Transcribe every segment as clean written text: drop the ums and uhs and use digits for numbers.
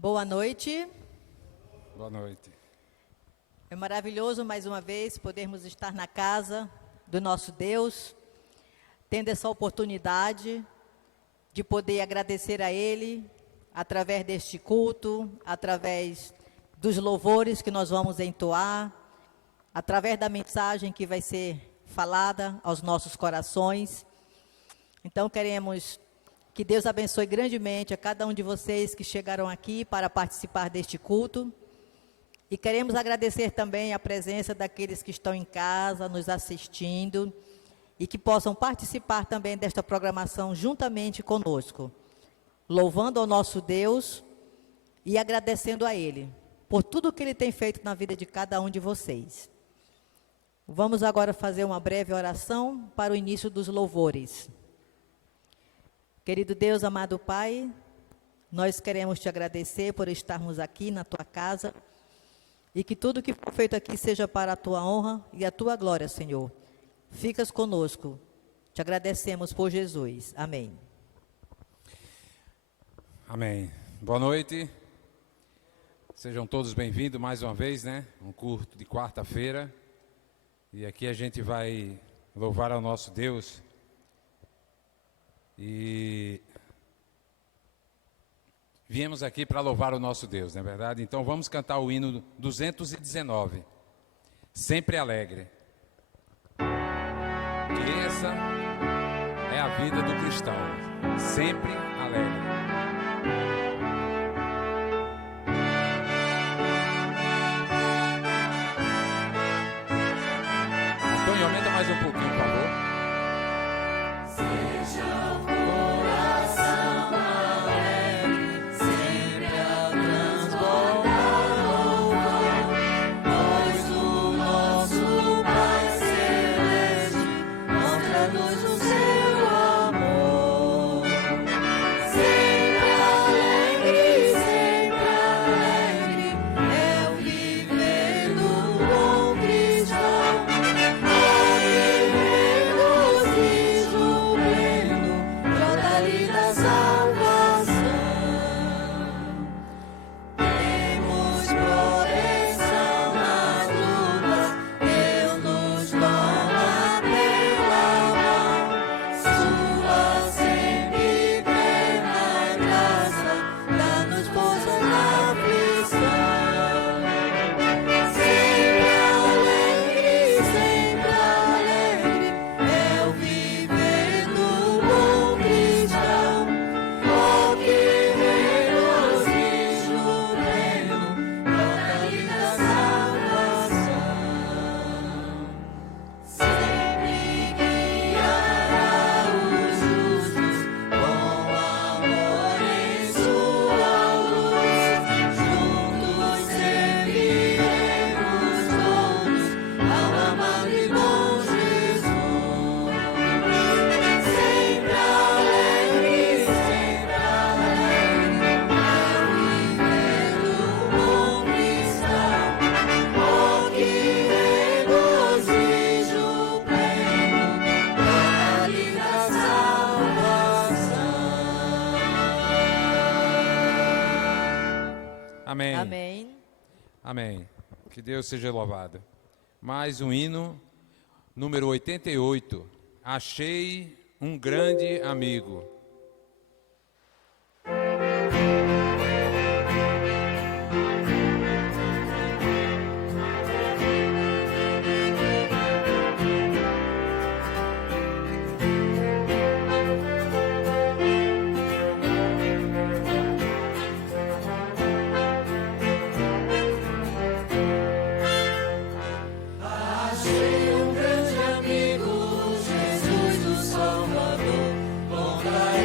Boa noite. Boa noite. É maravilhoso, mais uma vez, podermos estar na casa do nosso Deus, tendo essa oportunidade de poder agradecer a Ele, através deste culto, através dos louvores que nós vamos entoar, através da mensagem que vai ser falada aos nossos corações. Então, queremos que Deus abençoe grandemente a cada um de vocês que chegaram aqui para participar deste culto. E queremos agradecer também a presença daqueles que estão em casa, nos assistindo, e que possam participar também desta programação juntamente conosco, louvando ao nosso Deus e agradecendo a Ele por tudo que Ele tem feito na vida de cada um de vocês. Vamos agora fazer uma breve oração para o início dos louvores. Querido Deus, amado Pai, nós queremos te agradecer por estarmos aqui na tua casa e que tudo que for feito aqui seja para a tua honra e a tua glória, Senhor. Ficas conosco. Te agradecemos por Jesus. Amém. Amém. Boa noite. Sejam todos bem-vindos mais uma vez, né? Um culto de quarta-feira. E aqui a gente vai louvar ao nosso Deus. E viemos aqui para louvar o nosso Deus, não é verdade? Então vamos cantar o hino 219, Sempre Alegre. Que essa é a vida do cristão, sempre alegre. Antônio, aumenta mais um pouquinho, por favor. Amém. Amém. Amém. Que Deus seja louvado. Mais um hino, número 88. Achei um grande amigo. Achei um grande amigo, Jesus o Salvador, bondade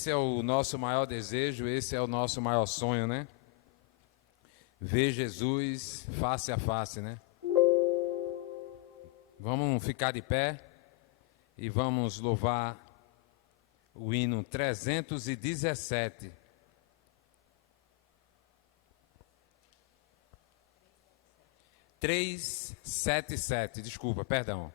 esse é o nosso maior desejo, esse é o nosso maior sonho, né? Ver Jesus face a face, né? Vamos ficar de pé e vamos louvar o hino 317. Desculpa, perdão.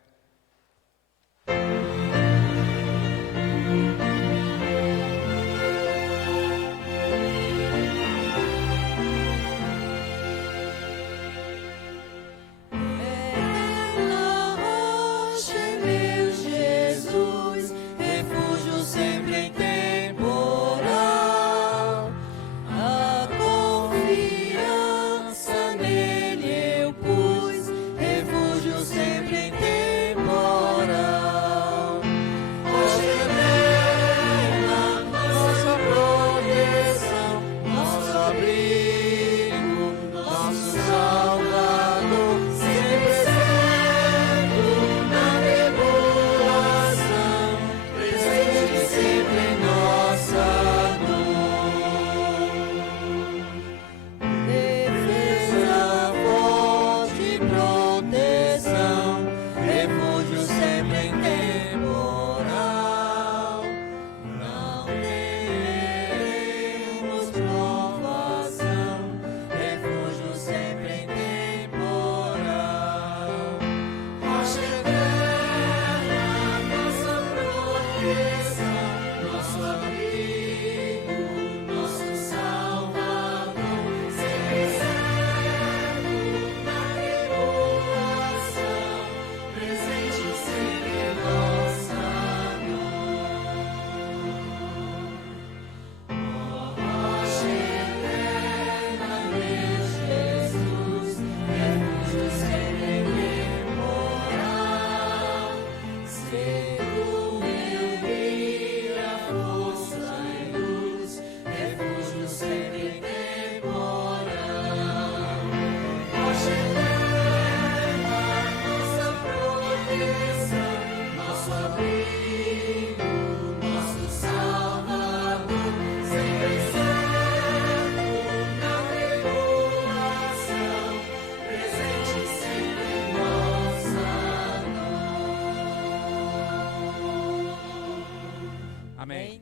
Amém.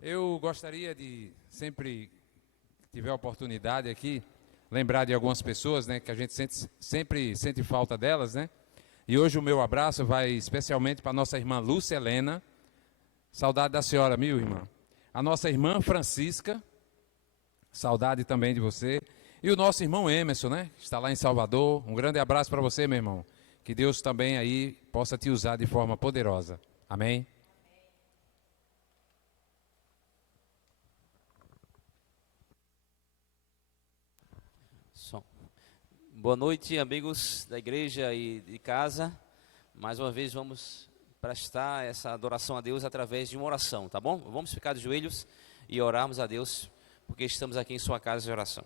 Eu gostaria de, sempre que tiver oportunidade aqui, lembrar de algumas pessoas, né, que a gente sempre sente falta delas, né? E hoje o meu abraço vai especialmente para a nossa irmã Lúcia Helena. Saudade da senhora, meu irmã. A nossa irmã Francisca, saudade também de você. E o nosso irmão Emerson, né, que está lá em Salvador. Um grande abraço para você, meu irmão. Que Deus também aí possa te usar de forma poderosa. Amém. Boa noite, amigos da igreja e de casa. Mais uma vez vamos prestar essa adoração a Deus através de uma oração, tá bom? Vamos ficar de joelhos e orarmos a Deus, porque estamos aqui em sua casa de oração.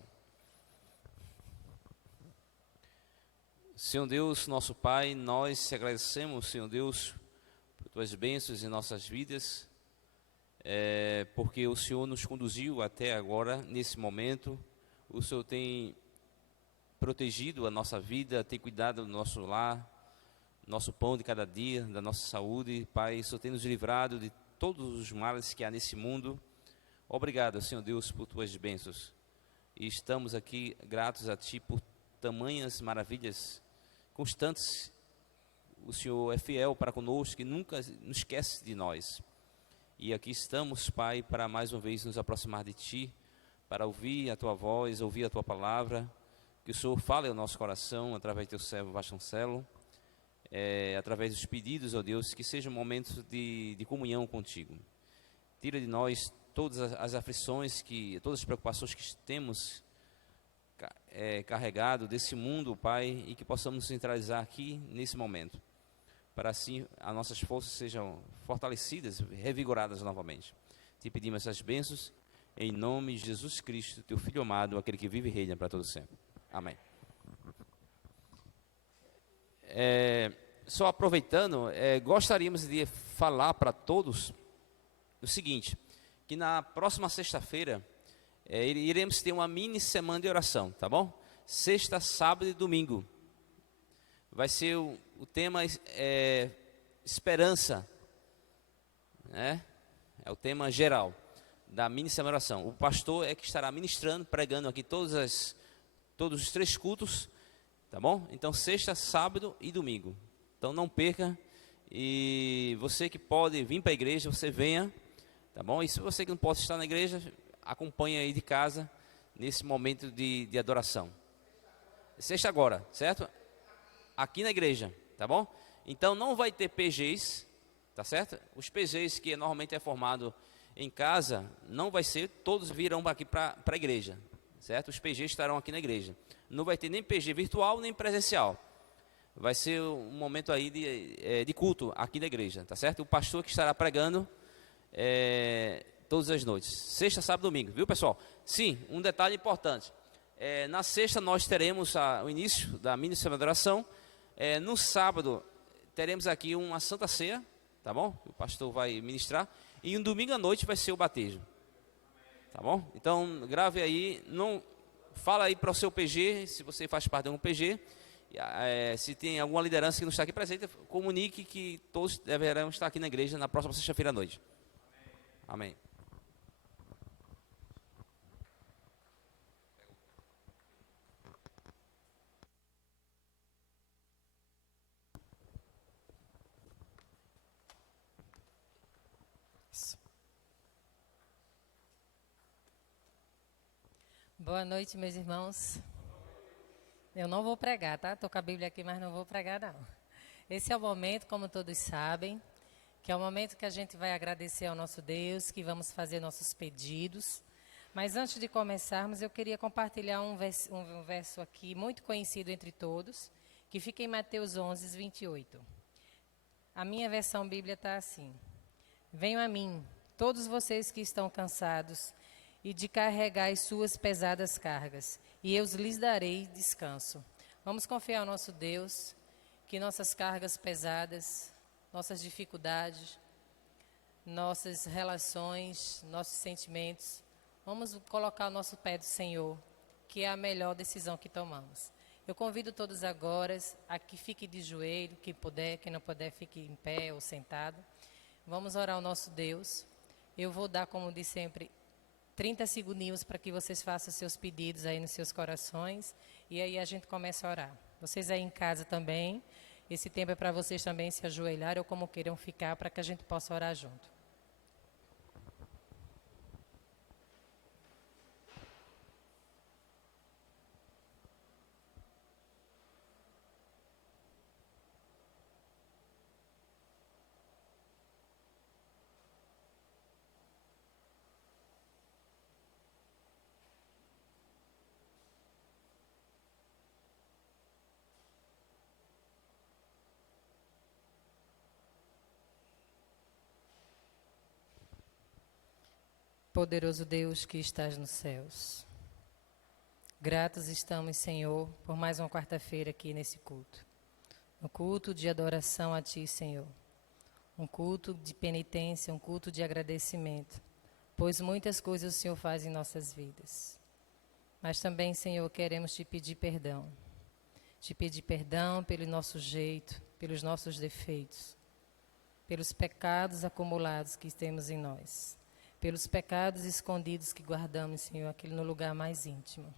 Senhor Deus, nosso Pai, nós te agradecemos, Senhor Deus, por tuas bênçãos em nossas vidas, porque o Senhor nos conduziu até agora, nesse momento. O Senhor tem protegido a nossa vida, tem cuidado do nosso lar, nosso pão de cada dia, da nossa saúde. Pai, o Senhor tem nos livrado de todos os males que há nesse mundo. Obrigado, Senhor Deus, por tuas bênçãos. E estamos aqui gratos a Ti por tamanhas maravilhas constantes. O Senhor é fiel para conosco e nunca nos esquece de nós. E aqui estamos, Pai, para mais uma vez nos aproximar de Ti, para ouvir a Tua voz, ouvir a Tua palavra. Que o Senhor fale ao nosso coração através do Teu servo Vasconcelo, através dos pedidos, ó Deus, que seja um momento de comunhão contigo. Tira de nós todas as aflições, todas as preocupações que temos carregado desse mundo, Pai, e que possamos nos centralizar aqui nesse momento, para assim as nossas forças sejam fortalecidas, revigoradas novamente. Te pedimos essas bênçãos, em nome de Jesus Cristo, Teu Filho amado, aquele que vive e reina para todo sempre. Amém. Só aproveitando, gostaríamos de falar para todos o seguinte, que na próxima sexta-feira iremos ter uma mini semana de oração, tá bom? Sexta, sábado e domingo. Vai ser o tema esperança, né? É o tema geral da mini semana de oração. O pastor é que estará ministrando, pregando aqui todos os 3 cultos, tá bom? Então, sexta, sábado e domingo. Então, não perca. E você que pode vir para a igreja, você venha, tá bom? E se você que não pode estar na igreja, acompanhe aí de casa, nesse momento de adoração. Sexta agora, certo? Aqui na igreja, tá bom? Então, não vai ter PGs, tá certo? Os PGs que normalmente é formado em casa, não vai ser, todos virão aqui para a igreja, certo? Os PGs estarão aqui na igreja. Não vai ter nem PG virtual, nem presencial. Vai ser um momento aí de culto aqui na igreja, tá certo? O pastor que estará pregando todas as noites. Sexta, sábado e domingo, viu, pessoal? Sim, um detalhe importante. Na sexta nós teremos o início da mini semana de oração. No sábado teremos aqui uma Santa Ceia, tá bom? O pastor vai ministrar. E um domingo à noite vai ser o batismo. Tá bom? Então, grave aí. Fala aí para o seu PG, se você faz parte de um PG. Se tem alguma liderança que não está aqui presente, comunique que todos deverão estar aqui na igreja na próxima sexta-feira à noite. Amém. Boa noite, meus irmãos. Eu não vou pregar, tá? Estou com a Bíblia aqui, mas não vou pregar, não. Esse é o momento, como todos sabem, que é o momento que a gente vai agradecer ao nosso Deus, que vamos fazer nossos pedidos. Mas antes de começarmos, eu queria compartilhar um verso aqui muito conhecido entre todos, que fica em Mateus 11, 28. A minha versão Bíblia está assim: venham a mim, todos vocês que estão cansados e de carregar as suas pesadas cargas, e eu lhes darei descanso. Vamos confiar ao nosso Deus, que nossas cargas pesadas, nossas dificuldades, nossas relações, nossos sentimentos, vamos colocar o nosso pé do Senhor, que é a melhor decisão que tomamos. Eu convido todos agora a que fique de joelho, quem puder, quem não puder, fique em pé ou sentado. Vamos orar ao nosso Deus. Eu vou dar, como de sempre, 30 segundinhos para que vocês façam seus pedidos aí nos seus corações. E aí a gente começa a orar. Vocês aí em casa também. Esse tempo é para vocês também se ajoelharem ou como queiram ficar, para que a gente possa orar junto. Poderoso Deus que estás nos céus, gratos estamos, Senhor, por mais uma quarta-feira aqui nesse culto. Um culto de adoração a Ti, Senhor. Um culto de penitência, um culto de agradecimento, pois muitas coisas o Senhor faz em nossas vidas. Mas também, Senhor, queremos Te pedir perdão. Te pedir perdão pelo nosso jeito, pelos nossos defeitos, pelos pecados acumulados que temos em nós, pelos pecados escondidos que guardamos, Senhor, aquele no lugar mais íntimo.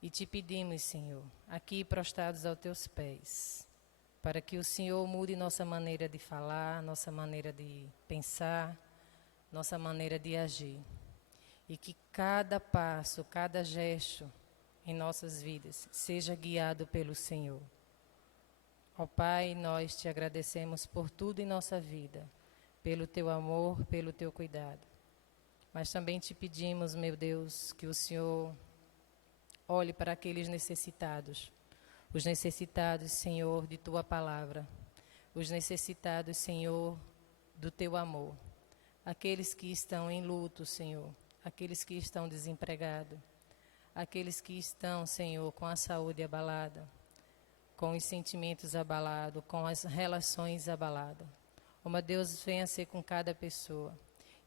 E Te pedimos, Senhor, aqui prostrados aos Teus pés, para que o Senhor mude nossa maneira de falar, nossa maneira de pensar, nossa maneira de agir. E que cada passo, cada gesto em nossas vidas seja guiado pelo Senhor. Ó Pai, nós Te agradecemos por tudo em nossa vida, pelo Teu amor, pelo Teu cuidado. Mas também Te pedimos, meu Deus, que o Senhor olhe para aqueles necessitados. Os necessitados, Senhor, de Tua palavra. Os necessitados, Senhor, do Teu amor. Aqueles que estão em luto, Senhor. Aqueles que estão desempregados. Aqueles que estão, Senhor, com a saúde abalada. Com os sentimentos abalados. Com as relações abaladas. Ó, meu Deus, venha ser com cada pessoa.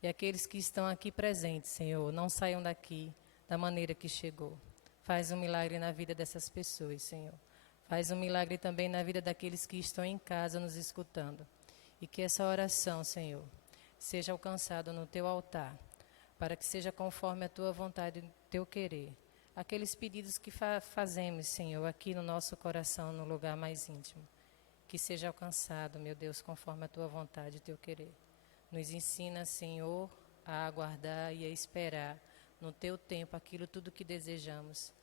E aqueles que estão aqui presentes, Senhor, não saiam daqui da maneira que chegou. Faz um milagre na vida dessas pessoas, Senhor. Faz um milagre também na vida daqueles que estão em casa nos escutando. E que essa oração, Senhor, seja alcançada no Teu altar, para que seja conforme a Tua vontade e o Teu querer. Aqueles pedidos que fazemos, Senhor, aqui no nosso coração, no lugar mais íntimo. Que seja alcançado, meu Deus, conforme a Tua vontade e o Teu querer. Nos ensina, Senhor, a aguardar e a esperar no Teu tempo aquilo tudo que desejamos.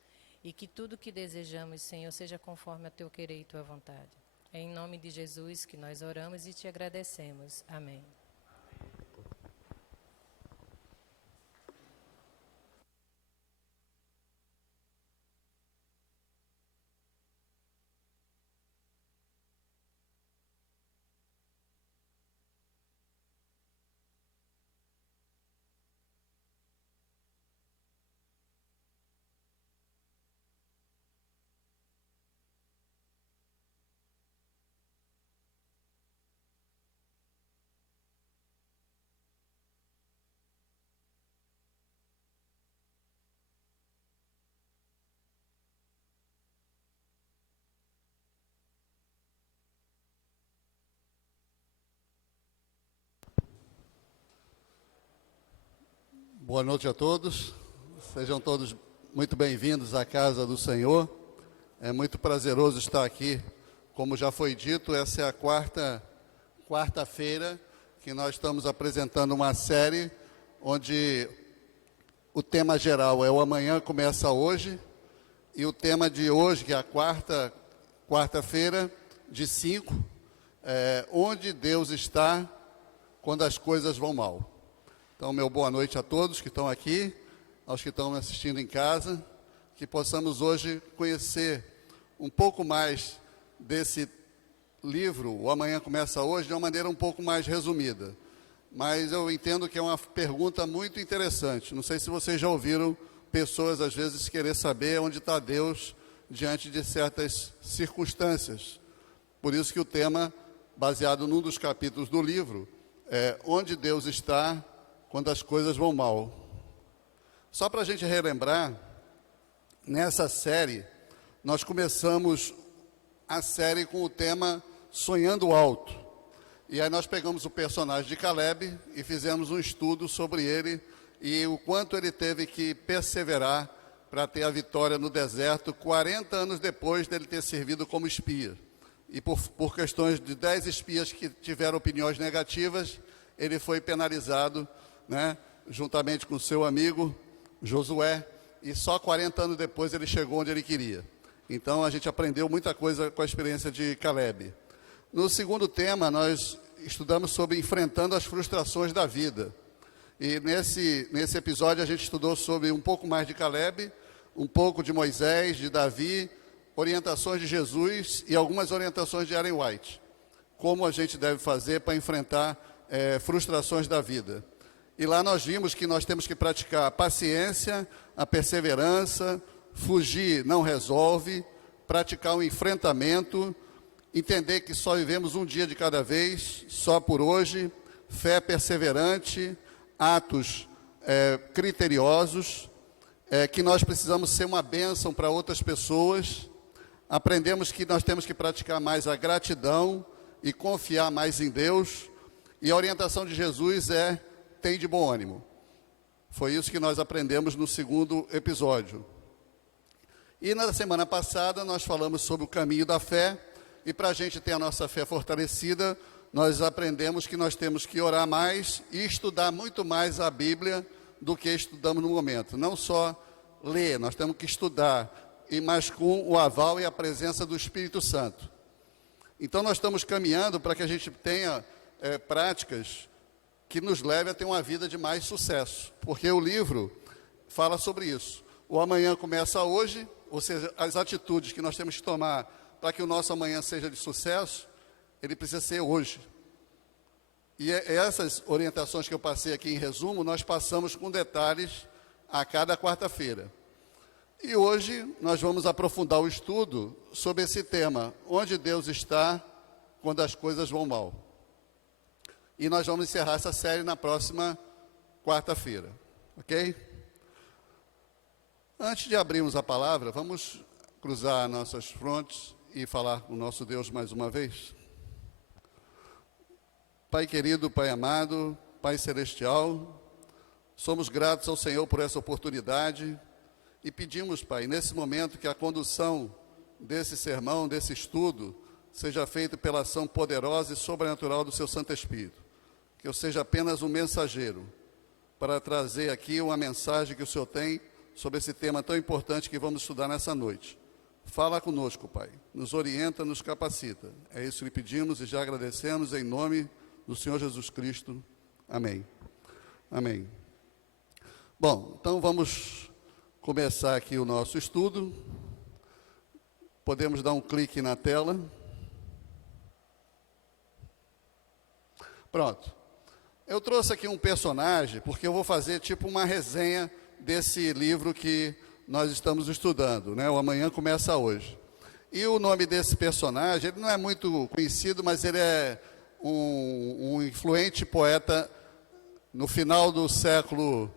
E que tudo que desejamos, Senhor, seja conforme a Teu querer e Tua vontade. É em nome de Jesus que nós oramos e Te agradecemos. Amém. Boa noite a todos, sejam todos muito bem-vindos à casa do Senhor. É muito prazeroso estar aqui. Como já foi dito, essa é a quarta-feira que nós estamos apresentando uma série onde o tema geral é o Amanhã Começa Hoje, e o tema de hoje, que é a quarta-feira de 5, é Onde Deus Está Quando as Coisas Vão Mal. Então, meu boa noite a todos que estão aqui, aos que estão me assistindo em casa, que possamos hoje conhecer um pouco mais desse livro, O Amanhã Começa Hoje, de uma maneira um pouco mais resumida. Mas eu entendo que é uma pergunta muito interessante. Não sei se vocês já ouviram pessoas, às vezes, querer saber onde está Deus diante de certas circunstâncias. Por isso que o tema, baseado num dos capítulos do livro, é Onde Deus Está Quando as Coisas Vão Mal. Só para a gente relembrar, nessa série, nós começamos a série com o tema Sonhando Alto. E aí nós pegamos o personagem de Caleb e fizemos um estudo sobre ele e o quanto ele teve que perseverar para ter a vitória no deserto, 40 anos depois dele ter servido como espia. E por questões de 10 espias que tiveram opiniões negativas, ele foi penalizado, juntamente com seu amigo Josué, e só 40 anos depois ele chegou onde ele queria. Então a gente aprendeu muita coisa com a experiência de Caleb. No segundo tema, nós estudamos sobre enfrentando as frustrações da vida. E nesse episódio a gente estudou sobre um pouco mais de Caleb, um pouco de Moisés, de Davi, orientações de Jesus e algumas orientações de Ellen White. Como a gente deve fazer para enfrentar frustrações da vida. E lá nós vimos que nós temos que praticar a paciência, a perseverança, fugir não resolve, praticar o enfrentamento, entender que só vivemos um dia de cada vez, só por hoje, fé perseverante, atos criteriosos, que nós precisamos ser uma bênção para outras pessoas. Aprendemos que nós temos que praticar mais a gratidão e confiar mais em Deus. E a orientação de Jesus é: tem de bom ânimo. Foi isso que nós aprendemos no segundo episódio. E na semana passada nós falamos sobre o caminho da fé, e para a gente ter a nossa fé fortalecida, nós aprendemos que nós temos que orar mais e estudar muito mais a Bíblia do que estudamos no momento. Não só ler, nós temos que estudar, e mais com o aval e a presença do Espírito Santo. Então nós estamos caminhando para que a gente tenha práticas que nos leve a ter uma vida de mais sucesso, porque o livro fala sobre isso. O amanhã começa hoje, ou seja, as atitudes que nós temos que tomar para que o nosso amanhã seja de sucesso, ele precisa ser hoje. E essas orientações que eu passei aqui em resumo, nós passamos com detalhes a cada quarta-feira. E hoje nós vamos aprofundar o estudo sobre esse tema, onde Deus está quando as coisas vão mal. E nós vamos encerrar essa série na próxima quarta-feira, ok? Antes de abrirmos a palavra, vamos cruzar nossas frontes e falar com o nosso Deus mais uma vez. Pai querido, Pai amado, Pai celestial, somos gratos ao Senhor por essa oportunidade e pedimos, Pai, nesse momento que a condução desse sermão, desse estudo, seja feita pela ação poderosa e sobrenatural do Seu Santo Espírito. Que eu seja apenas um mensageiro para trazer aqui uma mensagem que o Senhor tem sobre esse tema tão importante que vamos estudar nessa noite. Fala conosco, Pai. Nos orienta, nos capacita. É isso que lhe pedimos e já agradecemos em nome do Senhor Jesus Cristo. Amém. Amém. Bom, então vamos começar aqui o nosso estudo. Podemos dar um clique na tela. Pronto. Eu trouxe aqui um personagem, porque eu vou fazer tipo uma resenha desse livro que nós estamos estudando, né? O Amanhã Começa Hoje. E o nome desse personagem, ele não é muito conhecido, mas ele é um influente poeta no final do século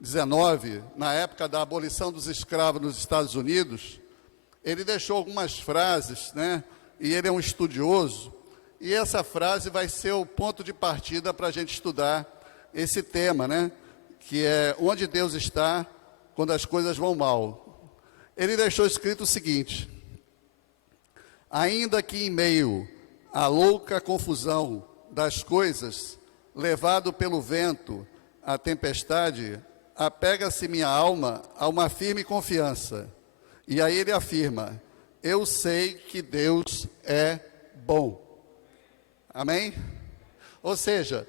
XIX, na época da abolição dos escravos nos Estados Unidos. Ele deixou algumas frases, né? E ele é um estudioso. E essa frase vai ser o ponto de partida para a gente estudar esse tema, né? Que é onde Deus está quando as coisas vão mal. Ele deixou escrito o seguinte: ainda que em meio à louca confusão das coisas, levado pelo vento, a tempestade, apega-se minha alma a uma firme confiança. E aí ele afirma: eu sei que Deus é bom. Amém? Ou seja,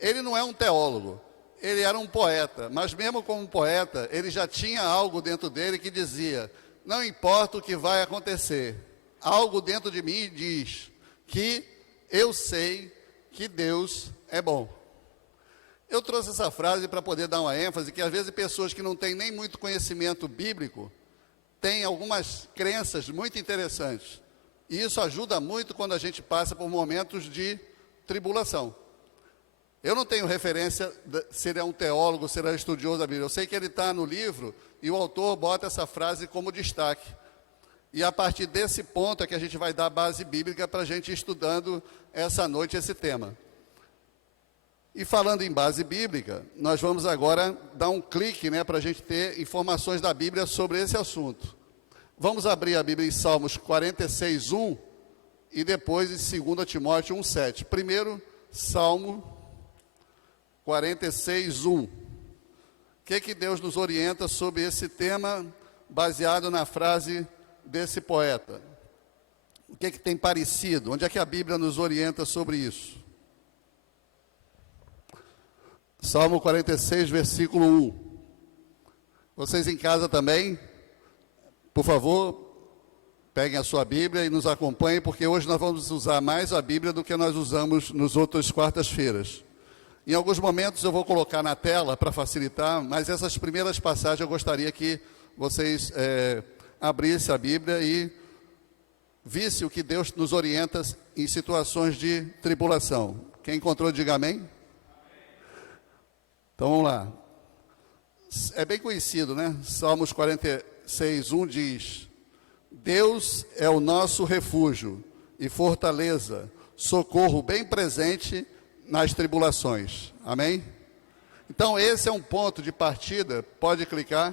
ele não é um teólogo, ele era um poeta, mas mesmo como poeta, ele já tinha algo dentro dele que dizia: não importa o que vai acontecer, algo dentro de mim diz que eu sei que Deus é bom. Eu trouxe essa frase para poder dar uma ênfase, que às vezes pessoas que não têm nem muito conhecimento bíblico, têm algumas crenças muito interessantes. E isso ajuda muito quando a gente passa por momentos de tribulação. Eu não tenho referência se ele é um teólogo, se ele é estudioso da Bíblia. Eu sei que ele está no livro e o autor bota essa frase como destaque. E a partir desse ponto é que a gente vai dar base bíblica para a gente ir estudando essa noite esse tema. E falando em base bíblica, nós vamos agora dar um clique, né, para a gente ter informações da Bíblia sobre esse assunto. Vamos abrir a Bíblia em Salmos 46, 1 e depois em 2 Timóteo 1, 7. Primeiro, Salmo 46, 1. O que Deus nos orienta sobre esse tema baseado na frase desse poeta? O que tem parecido? Onde é que a Bíblia nos orienta sobre isso? Salmo 46, versículo 1. Vocês em casa também, por favor, peguem a sua Bíblia e nos acompanhem, porque hoje nós vamos usar mais a Bíblia do que nós usamos nos outras quartas-feiras. Em alguns momentos eu vou colocar na tela para facilitar, mas essas primeiras passagens eu gostaria que vocês abrissem a Bíblia e vissem o que Deus nos orienta em situações de tribulação. Quem encontrou, diga amém. Então vamos lá. É bem conhecido, né? Salmos 46, 1 diz: Deus é o nosso refúgio e fortaleza, socorro bem presente nas tribulações. Amém? Então esse é um ponto de partida, pode clicar.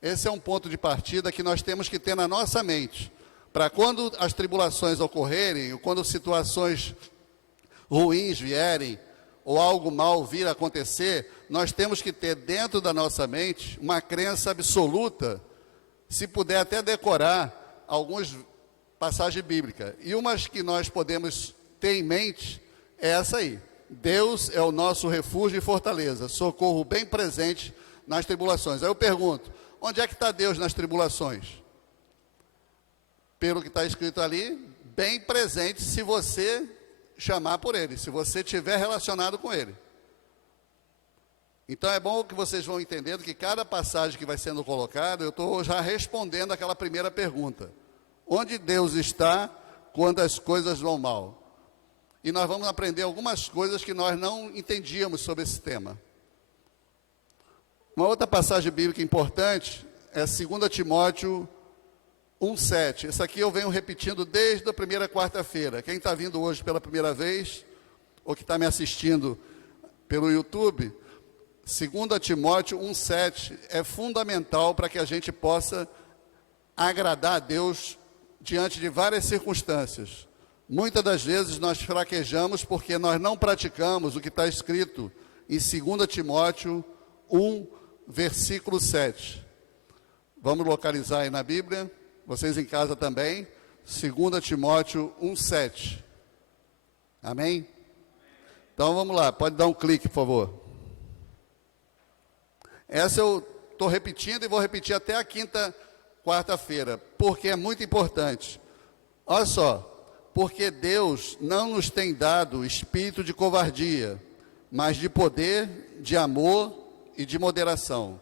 Esse é um ponto de partida que nós temos que ter na nossa mente, para quando as tribulações ocorrerem, ou quando situações ruins vierem, ou algo mal vir a acontecer, nós temos que ter dentro da nossa mente uma crença absoluta, se puder até decorar algumas passagens bíblicas. E umas que nós podemos ter em mente é essa aí: Deus é o nosso refúgio e fortaleza, socorro bem presente nas tribulações. Aí eu pergunto, onde é que está Deus nas tribulações? Pelo que está escrito ali, bem presente se você chamar por Ele, se você estiver relacionado com Ele. Então é bom que vocês vão entendendo que cada passagem que vai sendo colocada, eu estou já respondendo aquela primeira pergunta: onde Deus está quando as coisas vão mal? e nós vamos aprender algumas coisas que nós não entendíamos sobre esse tema. Uma outra passagem bíblica importante é 2 Timóteo 1,7. Essa aqui eu venho repetindo desde a primeira quarta-feira. Quem está vindo hoje pela primeira vez, ou que está me assistindo pelo YouTube, 2 Timóteo 1,7 é fundamental para que a gente possa agradar a Deus diante de várias circunstâncias. Muitas das vezes nós fraquejamos porque nós não praticamos o que está escrito em 2 Timóteo 1, versículo 7. Vamos localizar aí na Bíblia, vocês em casa também, 2 Timóteo 1, 7. Amém? Então vamos lá, pode dar um clique, por favor. Essa eu estou repetindo e vou repetir até a quarta-feira, porque é muito importante. Olha só, porque Deus não nos tem dado espírito de covardia, mas de poder, de amor e de moderação.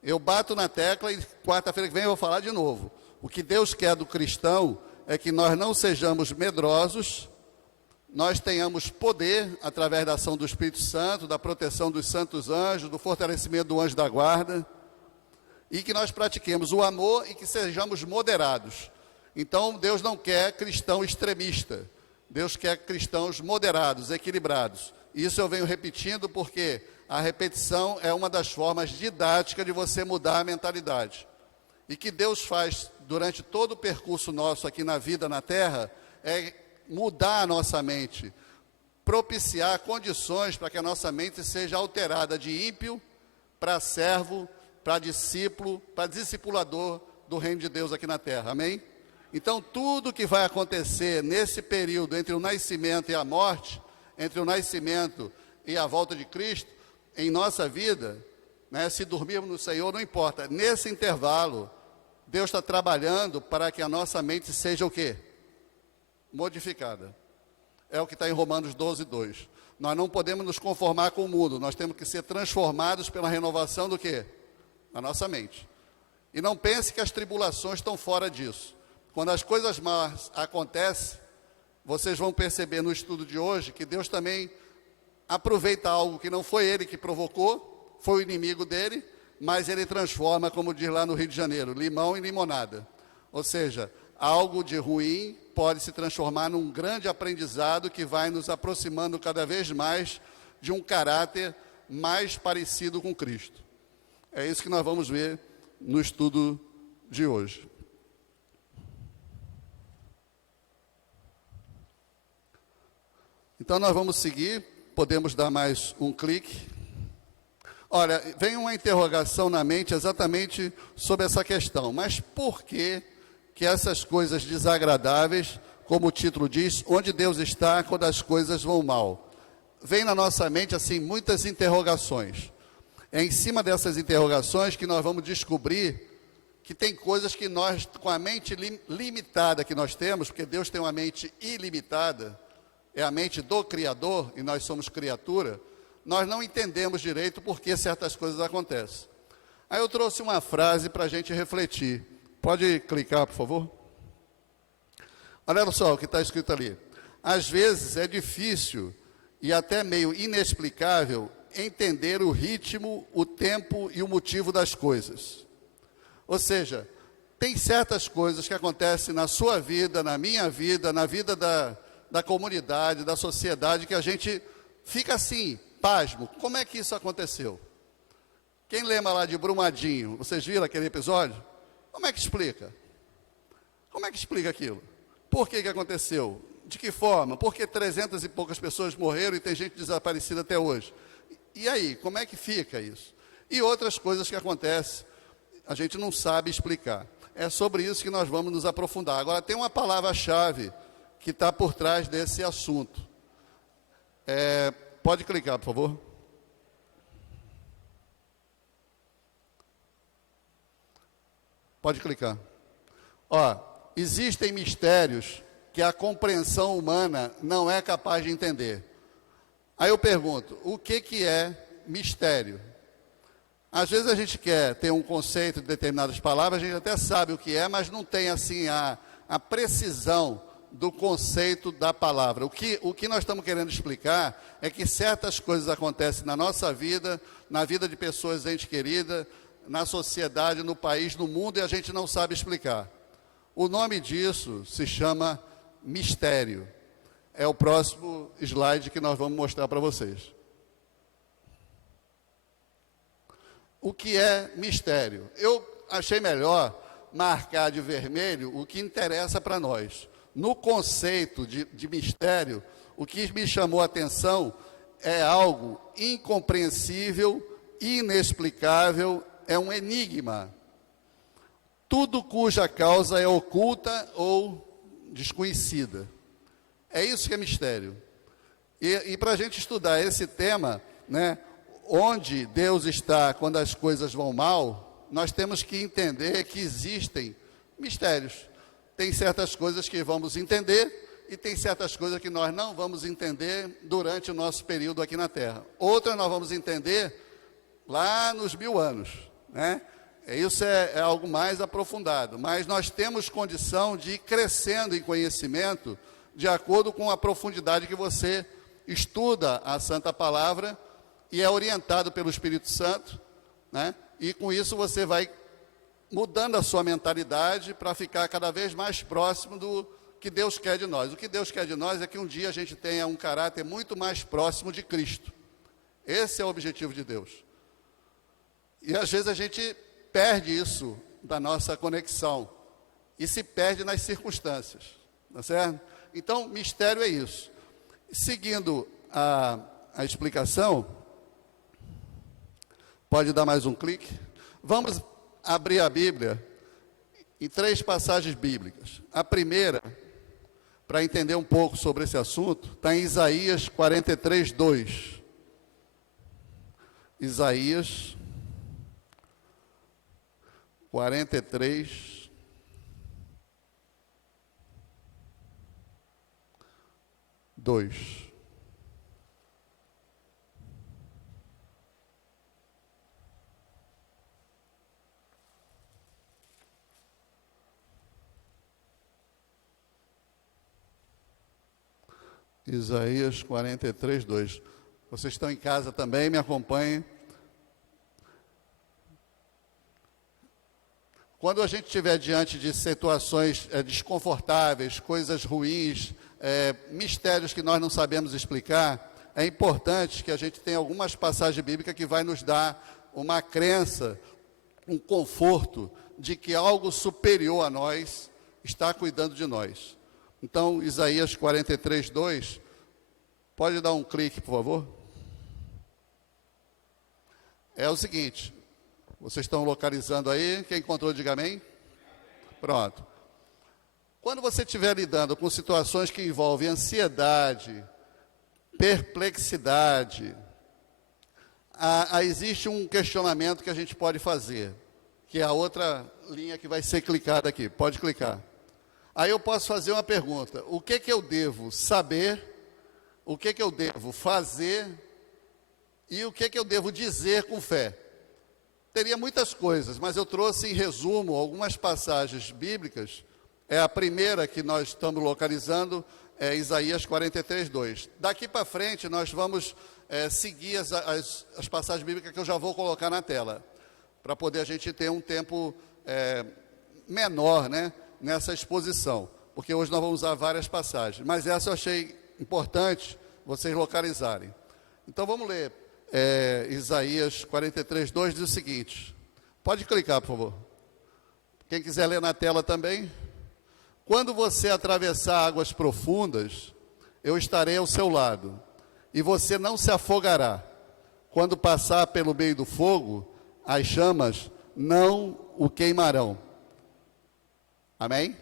Eu bato na tecla e quarta-feira que vem eu vou falar de novo. O que Deus quer do cristão é que nós não sejamos medrosos, nós tenhamos poder através da ação do Espírito Santo, da proteção dos santos anjos, do fortalecimento do anjo da guarda, e que nós pratiquemos o amor e que sejamos moderados. Então, Deus não quer cristão extremista. Deus quer cristãos moderados, equilibrados. Isso eu venho repetindo porque a repetição é uma das formas didáticas de você mudar a mentalidade. E que Deus faz durante todo o percurso nosso aqui na vida, na terra, é mudar a nossa mente, propiciar condições para que a nossa mente seja alterada de ímpio para servo, para discípulo, para discipulador do reino de Deus aqui na terra. Amém? Então, tudo que vai acontecer nesse período entre o nascimento e a morte, entre o nascimento e a volta de Cristo, em nossa vida, né, se dormirmos no Senhor, não importa. Nesse intervalo, Deus está trabalhando para que a nossa mente seja o quê? Modificada. É o que está em Romanos 12, 2. Nós não podemos nos conformar com o mundo, nós temos que ser transformados pela renovação do quê? Da nossa mente. E não pense que as tribulações estão fora disso. Quando as coisas más acontecem, vocês vão perceber no estudo de hoje que Deus também aproveita algo que não foi Ele que provocou, foi o inimigo dele, mas Ele transforma, como diz lá no Rio de Janeiro, limão em limonada. Ou seja, algo de ruim pode se transformar num grande aprendizado que vai nos aproximando cada vez mais de um caráter mais parecido com Cristo. É isso que nós vamos ver no estudo de hoje. Então nós vamos seguir, podemos dar mais um clique. Olha, vem uma interrogação na mente exatamente sobre essa questão. Mas por que essas coisas desagradáveis, como o título diz, onde Deus está quando as coisas vão mal? Vem na nossa mente, assim, muitas interrogações. É em cima dessas interrogações que nós vamos descobrir que tem coisas que nós, com a mente limitada que nós temos, porque Deus tem uma mente ilimitada, é a mente do Criador, e nós somos criatura, nós não entendemos direito por que certas coisas acontecem. Aí eu trouxe uma frase para a gente refletir. Pode clicar, por favor? Olha só o que está escrito ali. Às vezes é difícil e até meio inexplicável entender o ritmo, o tempo e o motivo das coisas. Ou seja, tem certas coisas que acontecem na sua vida, na minha vida, na vida da comunidade, da sociedade, que a gente fica assim, pasmo. Como é que isso aconteceu? Quem lembra lá de Brumadinho? Vocês viram aquele episódio? Como é que explica? Como é que explica aquilo? Por que aconteceu? De que forma? Por que 300 e poucas pessoas morreram e tem gente desaparecida até hoje? E aí, como é que fica isso? E outras coisas que acontecem, a gente não sabe explicar. É sobre isso que nós vamos nos aprofundar. Agora, tem uma palavra-chave que está por trás desse assunto. Pode clicar, por favor. Pode clicar. Ó, existem mistérios que a compreensão humana não é capaz de entender. Aí eu pergunto, o que é mistério? Às vezes a gente quer ter um conceito de determinadas palavras, a gente até sabe o que é, mas não tem assim a precisão do conceito da palavra. O que nós estamos querendo explicar é que certas coisas acontecem na nossa vida, na vida de pessoas, ente querida, na sociedade, no país, no mundo, e a gente não sabe explicar. O nome disso se chama mistério. É o próximo slide que nós vamos mostrar para vocês. O que é mistério? Eu achei melhor marcar de vermelho o que interessa para nós. No conceito de mistério, o que me chamou a atenção é algo incompreensível, inexplicável, é um enigma. Tudo cuja causa é oculta ou desconhecida. É isso que é mistério. E para a gente estudar esse tema, né, onde Deus está quando as coisas vão mal, nós temos que entender que existem mistérios. Tem certas coisas que vamos entender e tem certas coisas que nós não vamos entender durante o nosso período aqui na Terra. Outras nós vamos entender lá nos 1000 anos, né? Isso é algo mais aprofundado, mas nós temos condição de ir crescendo em conhecimento de acordo com a profundidade que você estuda a Santa Palavra e é orientado pelo Espírito Santo, né? E com isso você vai mudando a sua mentalidade para ficar cada vez mais próximo do que Deus quer de nós. O que Deus quer de nós é que um dia a gente tenha um caráter muito mais próximo de Cristo. Esse é o objetivo de Deus. E às vezes a gente perde isso da nossa conexão e se perde nas circunstâncias, tá certo? Então, mistério é isso. Seguindo a explicação, pode dar mais um clique? Vamos abrir a Bíblia em 3 passagens bíblicas. A primeira, para entender um pouco sobre esse assunto, está em Isaías 43, 2. Isaías 43, 2. Isaías 43, 2. Vocês estão em casa também, me acompanhem. Quando a gente estiver diante de situações desconfortáveis, coisas ruins, mistérios que nós não sabemos explicar, é importante que a gente tenha algumas passagens bíblicas que vai nos dar uma crença, um conforto de que algo superior a nós está cuidando de nós. Então, Isaías 43, 2, pode dar um clique, por favor? É o seguinte, vocês estão localizando aí, quem encontrou, diga amém. Pronto. Quando você estiver lidando com situações que envolvem ansiedade, perplexidade, existe um questionamento que a gente pode fazer, que é a outra linha que vai ser clicada aqui, pode clicar. Aí eu posso fazer uma pergunta: o que eu devo saber, o que eu devo fazer e o que eu devo dizer com fé? Teria muitas coisas, mas eu trouxe em resumo algumas passagens bíblicas. A primeira que nós estamos localizando é Isaías 43, 2. Daqui para frente nós vamos seguir as passagens bíblicas que eu já vou colocar na tela, para poder a gente ter um tempo menor, né, nessa exposição, porque hoje nós vamos usar várias passagens, mas essa eu achei importante vocês localizarem. Então vamos ler, Isaías 43, 2 diz o seguinte, pode clicar, por favor, quem quiser ler na tela também. Quando você atravessar águas profundas, eu estarei ao seu lado, e você não se afogará. Quando passar pelo meio do fogo, as chamas não o queimarão. Amém?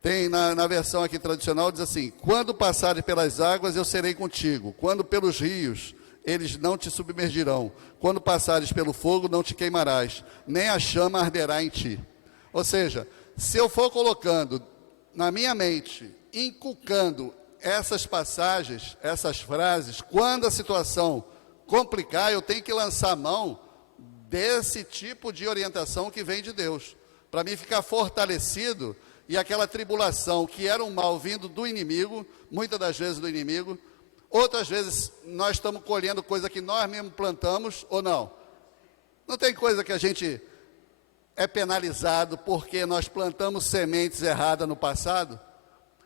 Tem na versão aqui tradicional, diz assim: quando passares pelas águas, eu serei contigo. Quando pelos rios, eles não te submergirão. Quando passares pelo fogo, não te queimarás, nem a chama arderá em ti. Ou seja, se eu for colocando na minha mente, inculcando essas passagens, essas frases, quando a situação complicar, eu tenho que lançar mão desse tipo de orientação que vem de Deus, para mim ficar fortalecido e aquela tribulação que era um mal vindo do inimigo, muitas das vezes do inimigo, outras vezes nós estamos colhendo coisa que nós mesmos plantamos ou não. Não tem coisa que a gente é penalizado porque nós plantamos sementes erradas no passado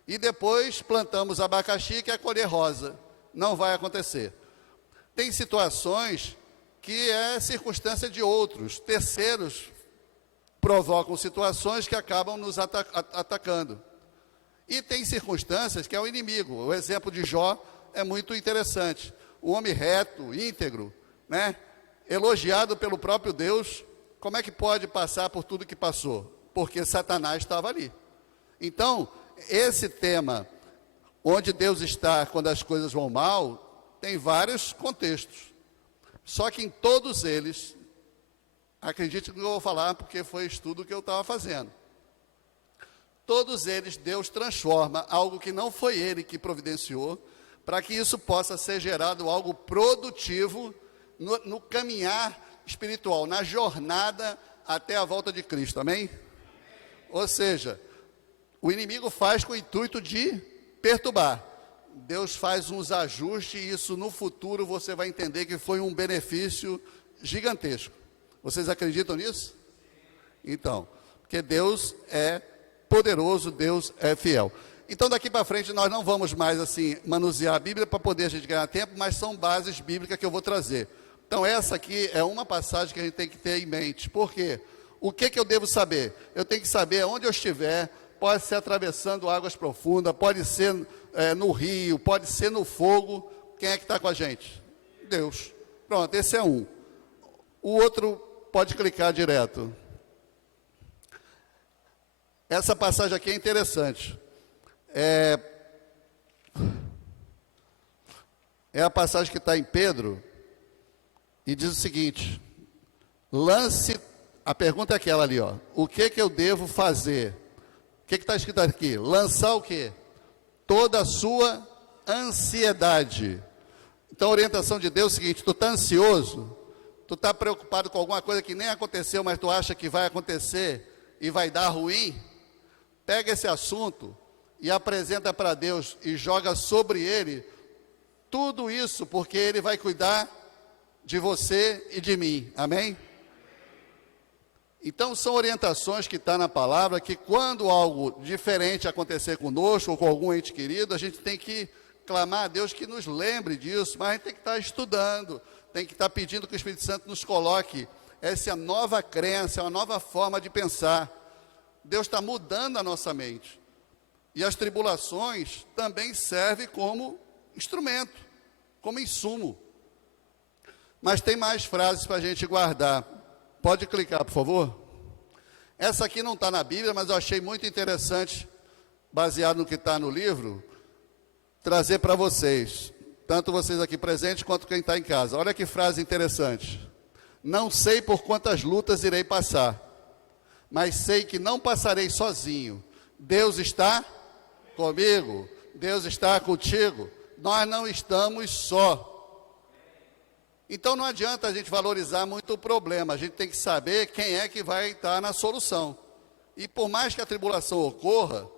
e depois plantamos abacaxi e quer colher rosa. Não vai acontecer. Tem situações que é circunstância de outros, terceiros provocam situações que acabam nos atacando. E tem circunstâncias que é o inimigo. O exemplo de Jó é muito interessante. O homem reto, íntegro, né? Elogiado pelo próprio Deus, como é que pode passar por tudo que passou? Porque Satanás estava ali. Então, esse tema, onde Deus está quando as coisas vão mal, tem vários contextos. Só que em todos eles, acredite que eu vou falar porque foi estudo que eu estava fazendo. Todos eles, Deus transforma algo que não foi Ele que providenciou, para que isso possa ser gerado algo produtivo no caminhar espiritual, na jornada até a volta de Cristo, amém? Ou seja, o inimigo faz com o intuito de perturbar. Deus faz uns ajustes e isso no futuro você vai entender que foi um benefício gigantesco. Vocês acreditam nisso? Então, porque Deus é poderoso, Deus é fiel. Então daqui para frente nós não vamos mais assim manusear a Bíblia para poder a gente ganhar tempo, mas são bases bíblicas que eu vou trazer. Então essa aqui é uma passagem que a gente tem que ter em mente. Por quê? O que eu devo saber? Eu tenho que saber onde eu estiver, pode ser atravessando águas profundas, pode ser no rio, pode ser no fogo. Quem é que está com a gente? Deus. Pronto, esse é um. O outro pode clicar direto. Essa passagem aqui é interessante. É a passagem que está em Pedro, e diz o seguinte: lance, a pergunta é aquela ali, ó, o que eu devo fazer? O que está escrito aqui? Lançar o quê? Toda a sua ansiedade. Então a orientação de Deus é o seguinte: tu está ansioso, tu está preocupado com alguma coisa que nem aconteceu, mas tu acha que vai acontecer e vai dar ruim? Pega esse assunto e apresenta para Deus e joga sobre Ele tudo isso, porque Ele vai cuidar de você e de mim, amém? Então são orientações que estão na palavra, que quando algo diferente acontecer conosco ou com algum ente querido, a gente tem que clamar a Deus que nos lembre disso, mas a gente tem que estar estudando, tem que estar pedindo que o Espírito Santo nos coloque essa nova crença, uma nova forma de pensar. Deus está mudando a nossa mente. E as tribulações também servem como instrumento, como insumo. Mas tem mais frases para a gente guardar. Pode clicar, por favor? Essa aqui não está na Bíblia, mas eu achei muito interessante, baseado no que está no livro, trazer para vocês, tanto vocês aqui presentes quanto quem está em casa. Olha que frase interessante. Não sei por quantas lutas irei passar, mas sei que não passarei sozinho. Deus está comigo, Deus está contigo. Nós não estamos só. Então não adianta a gente valorizar muito o problema, a gente tem que saber quem é que vai estar na solução. E por mais que a tribulação ocorra,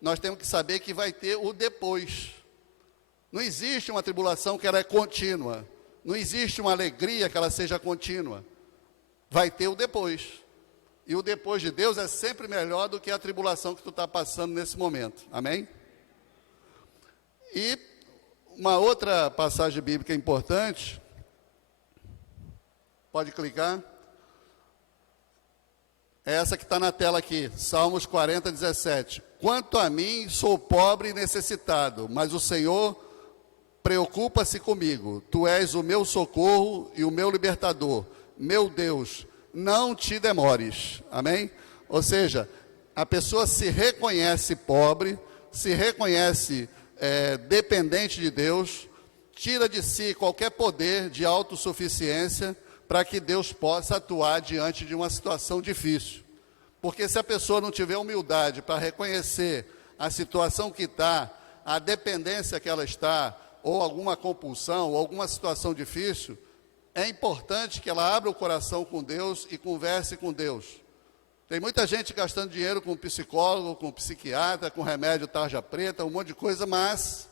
nós temos que saber que vai ter o depois. Não existe uma tribulação que ela é contínua, não existe uma alegria que ela seja contínua. Vai ter o depois. E o depois de Deus é sempre melhor do que a tribulação que tu está passando nesse momento. Amém? E uma outra passagem bíblica importante, pode clicar, é essa que está na tela aqui, Salmos 40, 17. Quanto a mim, sou pobre e necessitado, mas o Senhor preocupa-se comigo. Tu és o meu socorro e o meu libertador. Meu Deus, não te demores. Amém? Ou seja, a pessoa se reconhece pobre, se reconhece dependente de Deus, tira de si qualquer poder de autossuficiência para que Deus possa atuar diante de uma situação difícil. Porque se a pessoa não tiver humildade para reconhecer a situação que está, a dependência que ela está, ou alguma compulsão, ou alguma situação difícil, é importante que ela abra o coração com Deus e converse com Deus. Tem muita gente gastando dinheiro com psicólogo, com psiquiatra, com remédio tarja preta, um monte de coisa, mas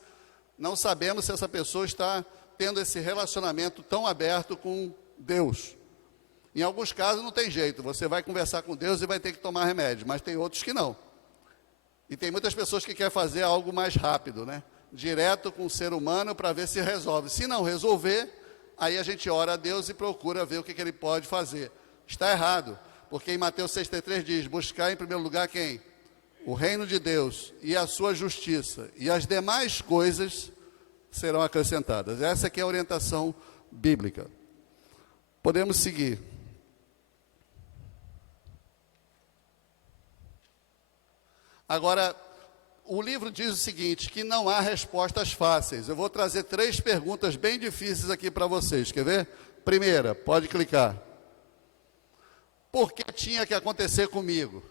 não sabemos se essa pessoa está tendo esse relacionamento tão aberto com Deus. Em alguns casos não tem jeito, você vai conversar com Deus e vai ter que tomar remédio, mas tem outros que não. E tem muitas pessoas que querem fazer algo mais rápido, né? Direto com o ser humano para ver se resolve. Se não resolver, aí a gente ora a Deus e procura ver o que ele pode fazer. Está errado, porque em Mateus 6,3 diz, buscar em primeiro lugar quem? O reino de Deus e a sua justiça, e as demais coisas serão acrescentadas. Essa aqui é a orientação bíblica. Podemos seguir. Agora, o livro diz o seguinte, que não há respostas fáceis. Eu vou trazer 3 perguntas bem difíceis aqui para vocês, quer ver? Primeira, pode clicar. Por que tinha que acontecer comigo?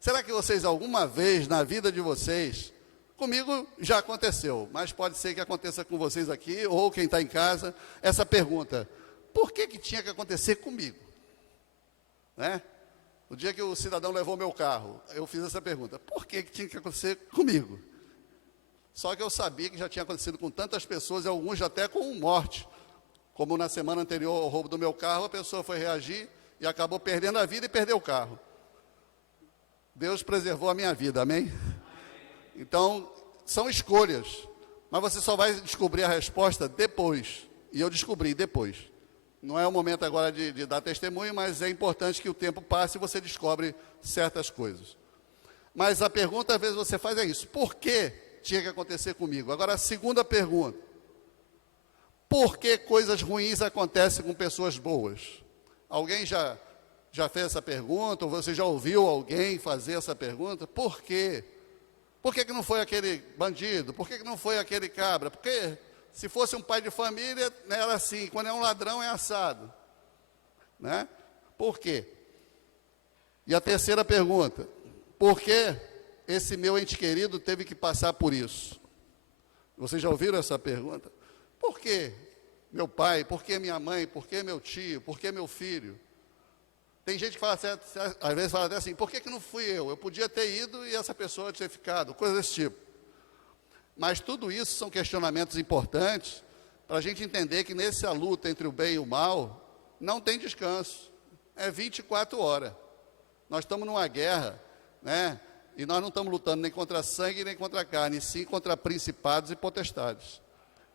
Será que vocês alguma vez na vida de vocês, comigo já aconteceu, mas pode ser que aconteça com vocês aqui, ou quem está em casa, essa pergunta, por que tinha que acontecer comigo? Né? O dia que o cidadão levou meu carro, eu fiz essa pergunta, por que tinha que acontecer comigo? Só que eu sabia que já tinha acontecido com tantas pessoas, e alguns até com morte. Como na semana anterior ao roubo do meu carro, a pessoa foi reagir e acabou perdendo a vida e perdeu o carro. Deus preservou a minha vida, amém? Então, são escolhas, mas você só vai descobrir a resposta depois. E eu descobri depois. Não é o momento agora de dar testemunho, mas é importante que o tempo passe e você descobre certas coisas. Mas a pergunta, às vezes, você faz é isso. Por que tinha que acontecer comigo? Agora, a segunda pergunta. Por que coisas ruins acontecem com pessoas boas? Alguém já fez essa pergunta? Ou você já ouviu alguém fazer essa pergunta? Por quê? Por que não foi aquele bandido? Por que não foi aquele cabra? Porque se fosse um pai de família, né, era assim. Quando é um ladrão, é assado. Né? Por quê? E a terceira pergunta. Por que esse meu ente querido teve que passar por isso? Vocês já ouviram essa pergunta? Por que meu pai? Por que minha mãe? Por que meu tio? Por que meu filho? Tem gente que fala, às vezes fala até assim, por que não fui eu? Eu podia ter ido e essa pessoa ter ficado, coisas desse tipo. Mas tudo isso são questionamentos importantes para a gente entender que nessa luta entre o bem e o mal, não tem descanso. É 24 horas. Nós estamos numa guerra, né? E nós não estamos lutando nem contra sangue, nem contra carne, sim contra principados e potestades.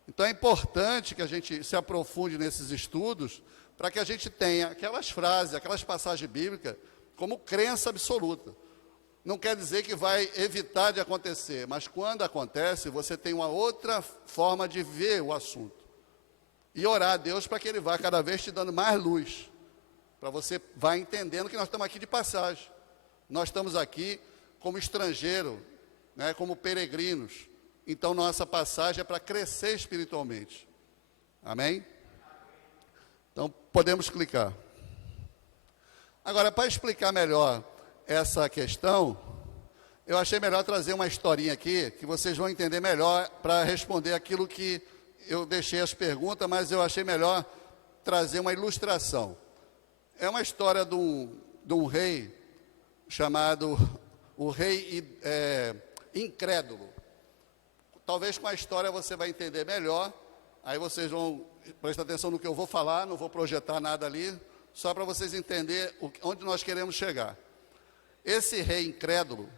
Então é importante que a gente se aprofunde nesses estudos, para que a gente tenha aquelas frases, aquelas passagens bíblicas, como crença absoluta. Não quer dizer que vai evitar de acontecer, mas quando acontece, você tem uma outra forma de ver o assunto. E orar a Deus para que Ele vá cada vez te dando mais luz, para você vá entendendo que nós estamos aqui de passagem. Nós estamos aqui como estrangeiro, né, como peregrinos. Então, nossa passagem é para crescer espiritualmente. Amém? Então, podemos clicar. Agora, para explicar melhor essa questão, eu achei melhor trazer uma historinha aqui, que vocês vão entender melhor para responder aquilo que eu deixei as perguntas, mas eu achei melhor trazer uma ilustração. É uma história de um rei chamado o rei incrédulo. Talvez com a história você vai entender melhor, aí vocês vão prestar atenção no que eu vou falar, não vou projetar nada ali, só para vocês entenderem onde nós queremos chegar. Esse rei incrédulo,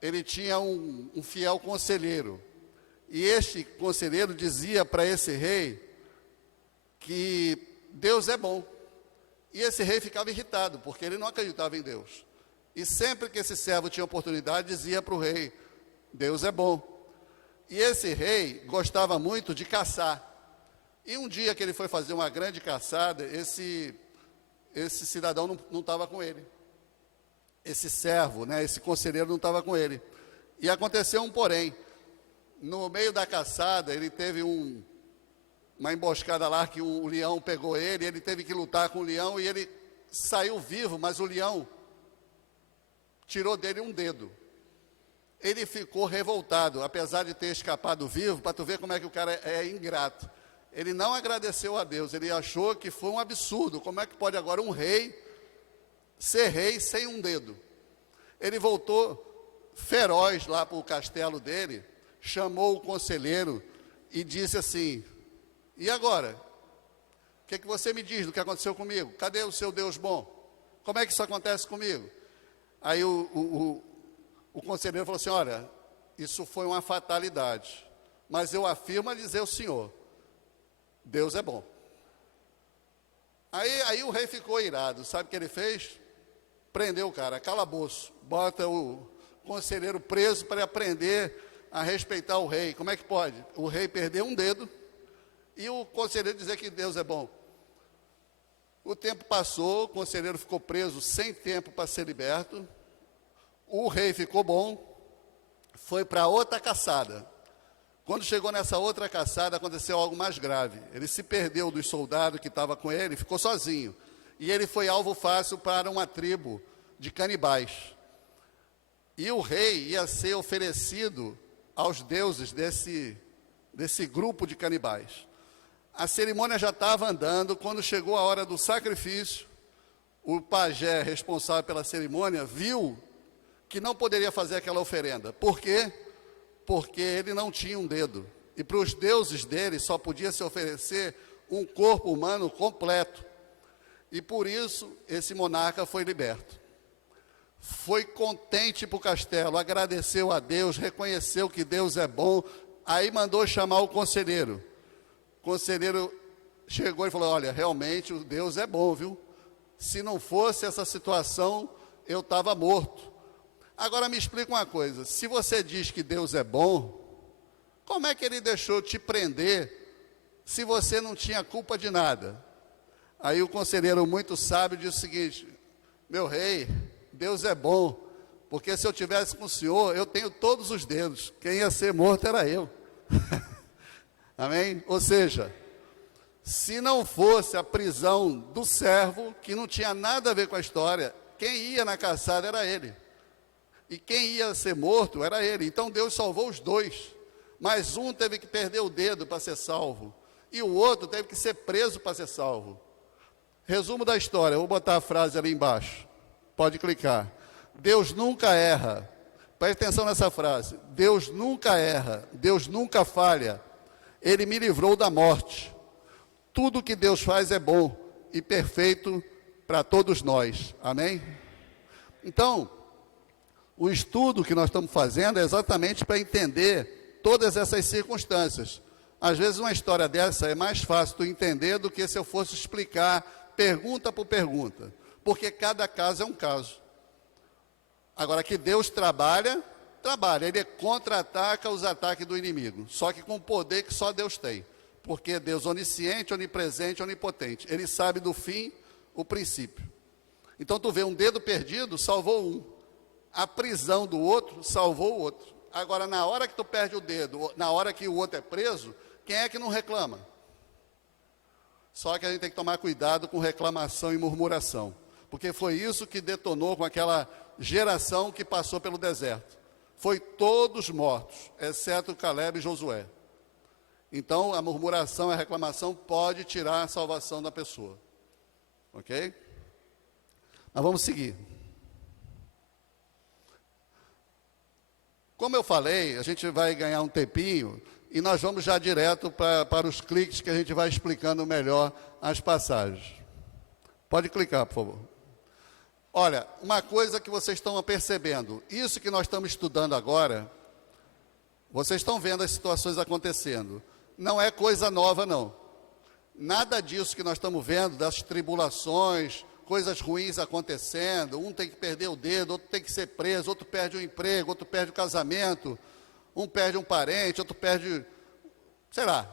ele tinha um fiel conselheiro, e este conselheiro dizia para esse rei que Deus é bom, e esse rei ficava irritado, porque ele não acreditava em Deus, e sempre que esse servo tinha oportunidade, dizia para o rei, Deus é bom. E esse rei gostava muito de caçar. E um dia que ele foi fazer uma grande caçada, esse cidadão não estava com ele. Esse servo, né, esse conselheiro não estava com ele. E aconteceu um porém. No meio da caçada, ele teve uma emboscada lá que o leão pegou ele teve que lutar com o leão e ele saiu vivo, mas o leão tirou dele um dedo. Ele ficou revoltado, apesar de ter escapado vivo, para tu ver como é que o cara é ingrato. Ele não agradeceu a Deus, ele achou que foi um absurdo. Como é que pode agora um rei ser rei sem um dedo. Ele voltou feroz lá para o castelo dele, chamou o conselheiro e disse assim: e agora? O que você me diz do que aconteceu comigo? Cadê o seu Deus bom? Como é que isso acontece comigo? Aí o conselheiro falou assim: olha, isso foi uma fatalidade, mas eu afirmo a dizer ao senhor, Deus é bom. Aí o rei ficou irado, sabe o que ele fez? Prendeu o cara, calabouço, bota o conselheiro preso para aprender a respeitar o rei. Como é que pode? O rei perdeu um dedo e o conselheiro dizer que Deus é bom. O tempo passou, o conselheiro ficou preso sem tempo para ser liberto. O rei ficou bom, foi para outra caçada. Quando chegou nessa outra caçada, aconteceu algo mais grave. Ele se perdeu dos soldados que estavam com ele, ficou sozinho. E ele foi alvo fácil para uma tribo de canibais. E o rei ia ser oferecido aos deuses desse grupo de canibais. A cerimônia já estava andando, quando chegou a hora do sacrifício, o pajé responsável pela cerimônia viu que não poderia fazer aquela oferenda. Por quê? Porque ele não tinha um dedo. E para os deuses dele só podia se oferecer um corpo humano completo. E por isso esse monarca foi liberto. Foi contente para o castelo, agradeceu a Deus, reconheceu que Deus é bom. Aí mandou chamar o conselheiro. O conselheiro chegou e falou: olha, realmente o Deus é bom, viu? Se não fosse essa situação, eu estava morto. Agora me explica uma coisa, se você diz que Deus é bom, como é que ele deixou te prender se você não tinha culpa de nada? Aí o conselheiro muito sábio disse o seguinte: meu rei, Deus é bom, porque se eu tivesse com o senhor, eu tenho todos os dedos, quem ia ser morto era eu. Amém? Ou seja, se não fosse a prisão do servo, que não tinha nada a ver com a história, quem ia na caçada era ele. E quem ia ser morto era ele. Então Deus salvou os dois. Mas um teve que perder o dedo para ser salvo. E o outro teve que ser preso para ser salvo. Resumo da história, eu vou botar a frase ali embaixo. Pode clicar. Deus nunca erra. Preste atenção nessa frase. Deus nunca erra. Deus nunca falha. Ele me livrou da morte. Tudo que Deus faz é bom e perfeito para todos nós. Amém? Então, o estudo que nós estamos fazendo é exatamente para entender todas essas circunstâncias. Às vezes uma história dessa é mais fácil de entender do que se eu fosse explicar pergunta por pergunta, porque cada caso é um caso. Agora, que Deus trabalha, ele contra-ataca os ataques do inimigo, só que com o poder que só Deus tem, porque é Deus onisciente, onipresente, onipotente, ele sabe do fim, o princípio. Então tu vê um dedo perdido, salvou um. A prisão do outro salvou o outro. Agora, na hora que tu perde o dedo, na hora que o outro é preso, quem é que não reclama? Só que a gente tem que tomar cuidado com reclamação e murmuração, porque foi isso que detonou com aquela geração que passou pelo deserto. Foi todos mortos, exceto Caleb e Josué. Então, a murmuração e a reclamação pode tirar a salvação da pessoa. Ok? Mas vamos seguir. Como eu falei, a gente vai ganhar um tempinho e nós vamos já direto para os cliques que a gente vai explicando melhor as passagens. Pode clicar, por favor. Olha, uma coisa que vocês estão percebendo, isso que nós estamos estudando agora, vocês estão vendo as situações acontecendo. Não é coisa nova, não. Nada disso que nós estamos vendo, das tribulações, coisas ruins acontecendo, um tem que perder o dedo, outro tem que ser preso, outro perde o emprego, outro perde o casamento, um perde um parente, outro perde, sei lá.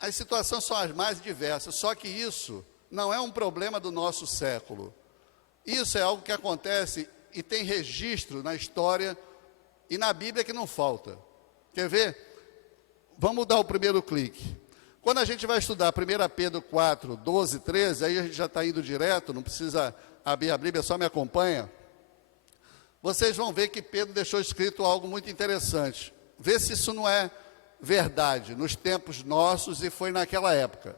As situações são as mais diversas, só que isso não é um problema do nosso século. Isso é algo que acontece e tem registro na história e na Bíblia que não falta. Quer ver? Vamos dar o primeiro clique. Quando a gente vai estudar 1 Pedro 4, 12, 13, aí a gente já está indo direto, não precisa abrir a Bíblia, só me acompanha. Vocês vão ver que Pedro deixou escrito algo muito interessante. Vê se isso não é verdade nos tempos nossos e foi naquela época.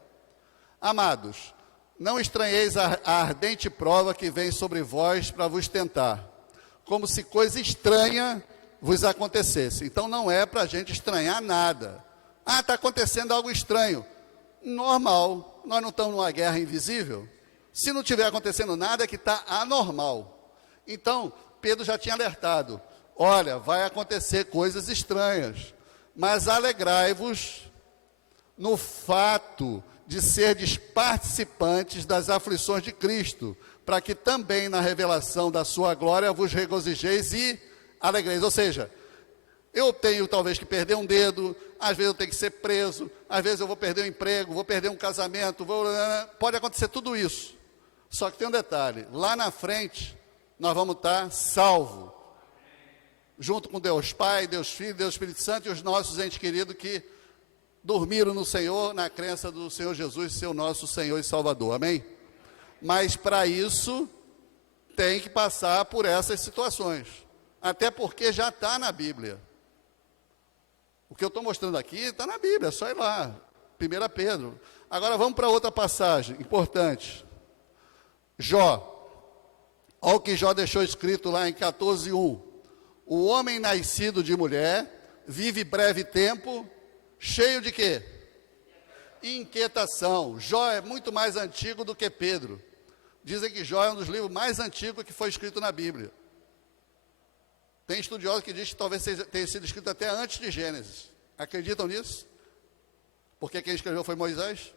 Amados, Não estranheis a ardente prova que vem sobre vós para vos tentar, como se coisa estranha vos acontecesse. Então não é para a gente estranhar nada. Ah, está acontecendo algo estranho. Normal, nós não estamos numa guerra invisível. Se não estiver acontecendo nada, é que está anormal. Então, Pedro já tinha alertado, olha, vai acontecer coisas estranhas, mas alegrai-vos no fato de serdes participantes das aflições de Cristo, para que também na revelação da sua glória vos regozijeis e alegreis. Ou seja, eu tenho talvez que perder um dedo, às vezes eu tenho que ser preso, às vezes eu vou perder um emprego, vou perder um casamento, pode acontecer tudo isso. Só que tem um detalhe, lá na frente nós vamos estar salvos, junto com Deus Pai, Deus Filho, Deus Espírito Santo e os nossos entes queridos que dormiram no Senhor, na crença do Senhor Jesus, ser o nosso Senhor e Salvador, amém? Mas para isso, tem que passar por essas situações, até porque já está na Bíblia. O que eu estou mostrando aqui está na Bíblia, é só ir lá, 1 Pedro. Agora vamos para outra passagem, importante. Jó, olha o que Jó deixou escrito lá em 14:1. O homem nascido de mulher, vive breve tempo, cheio de quê? Inquietação. Jó é muito mais antigo do que Pedro. Dizem que Jó é um dos livros mais antigos que foi escrito na Bíblia. Tem estudiosos que dizem que talvez tenha sido escrito até antes de Gênesis. Acreditam nisso? Porque quem escreveu foi Moisés?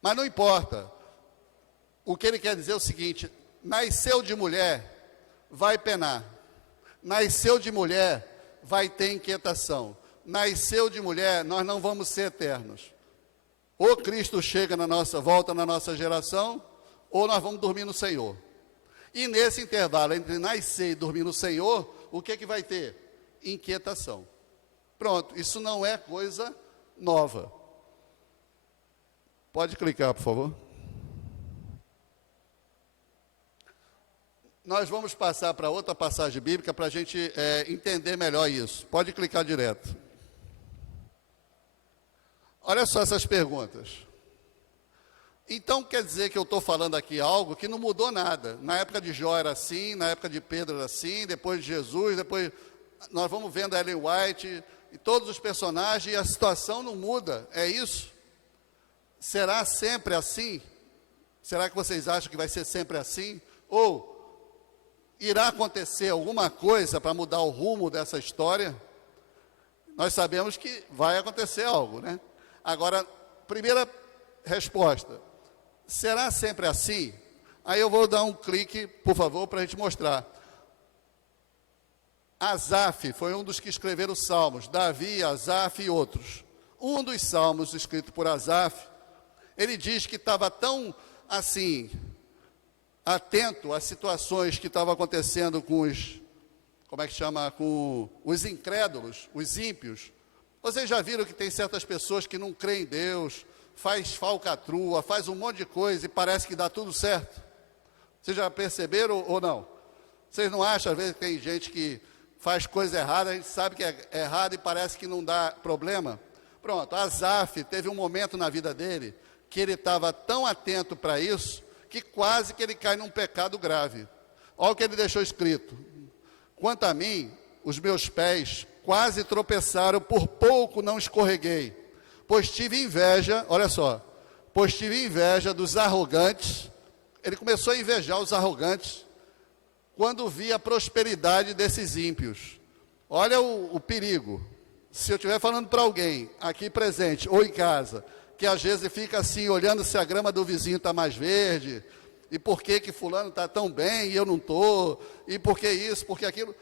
Mas não importa. O que ele quer dizer é o seguinte: nasceu de mulher, vai penar. Nasceu de mulher, vai ter inquietação. Nasceu de mulher, nós não vamos ser eternos. Ou Cristo chega na nossa volta, na nossa geração, ou nós vamos dormir no Senhor. E nesse intervalo entre nascer e dormir no Senhor, o que vai ter? Inquietação. Pronto, isso não é coisa nova. Pode clicar, por favor. Nós vamos passar para outra passagem bíblica para a gente entender melhor isso. Pode clicar direto. Olha só essas perguntas. Então quer dizer que eu estou falando aqui algo que não mudou nada. Na época de Jó era assim, na época de Pedro era assim, depois de Jesus, depois nós vamos vendo a Ellen White e todos os personagens e a situação não muda. É isso? Será sempre assim? Será que vocês acham que vai ser sempre assim? Ou irá acontecer alguma coisa para mudar o rumo dessa história? Nós sabemos que vai acontecer algo, né? Agora, primeira resposta, será sempre assim? Aí eu vou dar um clique, por favor, para a gente mostrar. Asaf foi um dos que escreveram os salmos, Davi, Asaf e outros. Um dos salmos escrito por Asaf, ele diz que estava tão assim, atento às situações que estavam acontecendo com os, com os incrédulos, os ímpios. Vocês já viram que tem certas pessoas que não creem em Deus, faz falcatrua, faz um monte de coisa e parece que dá tudo certo? Vocês já perceberam ou não? Vocês não acham, às vezes, que tem gente que faz coisa errada, a gente sabe que é errado e parece que não dá problema? Pronto, Asaf teve um momento na vida dele que ele estava tão atento para isso, que quase que ele cai num pecado grave. Olha o que ele deixou escrito. Quanto a mim, os meus pés quase tropeçaram, por pouco não escorreguei, pois tive inveja, olha só, pois tive inveja dos arrogantes. Ele começou a invejar os arrogantes, quando vi a prosperidade desses ímpios. Olha o perigo. Se eu estiver falando para alguém, aqui presente, ou em casa, que às vezes fica assim, olhando se a grama do vizinho está mais verde, e por que fulano está tão bem e eu não estou, e por que isso, por que aquilo,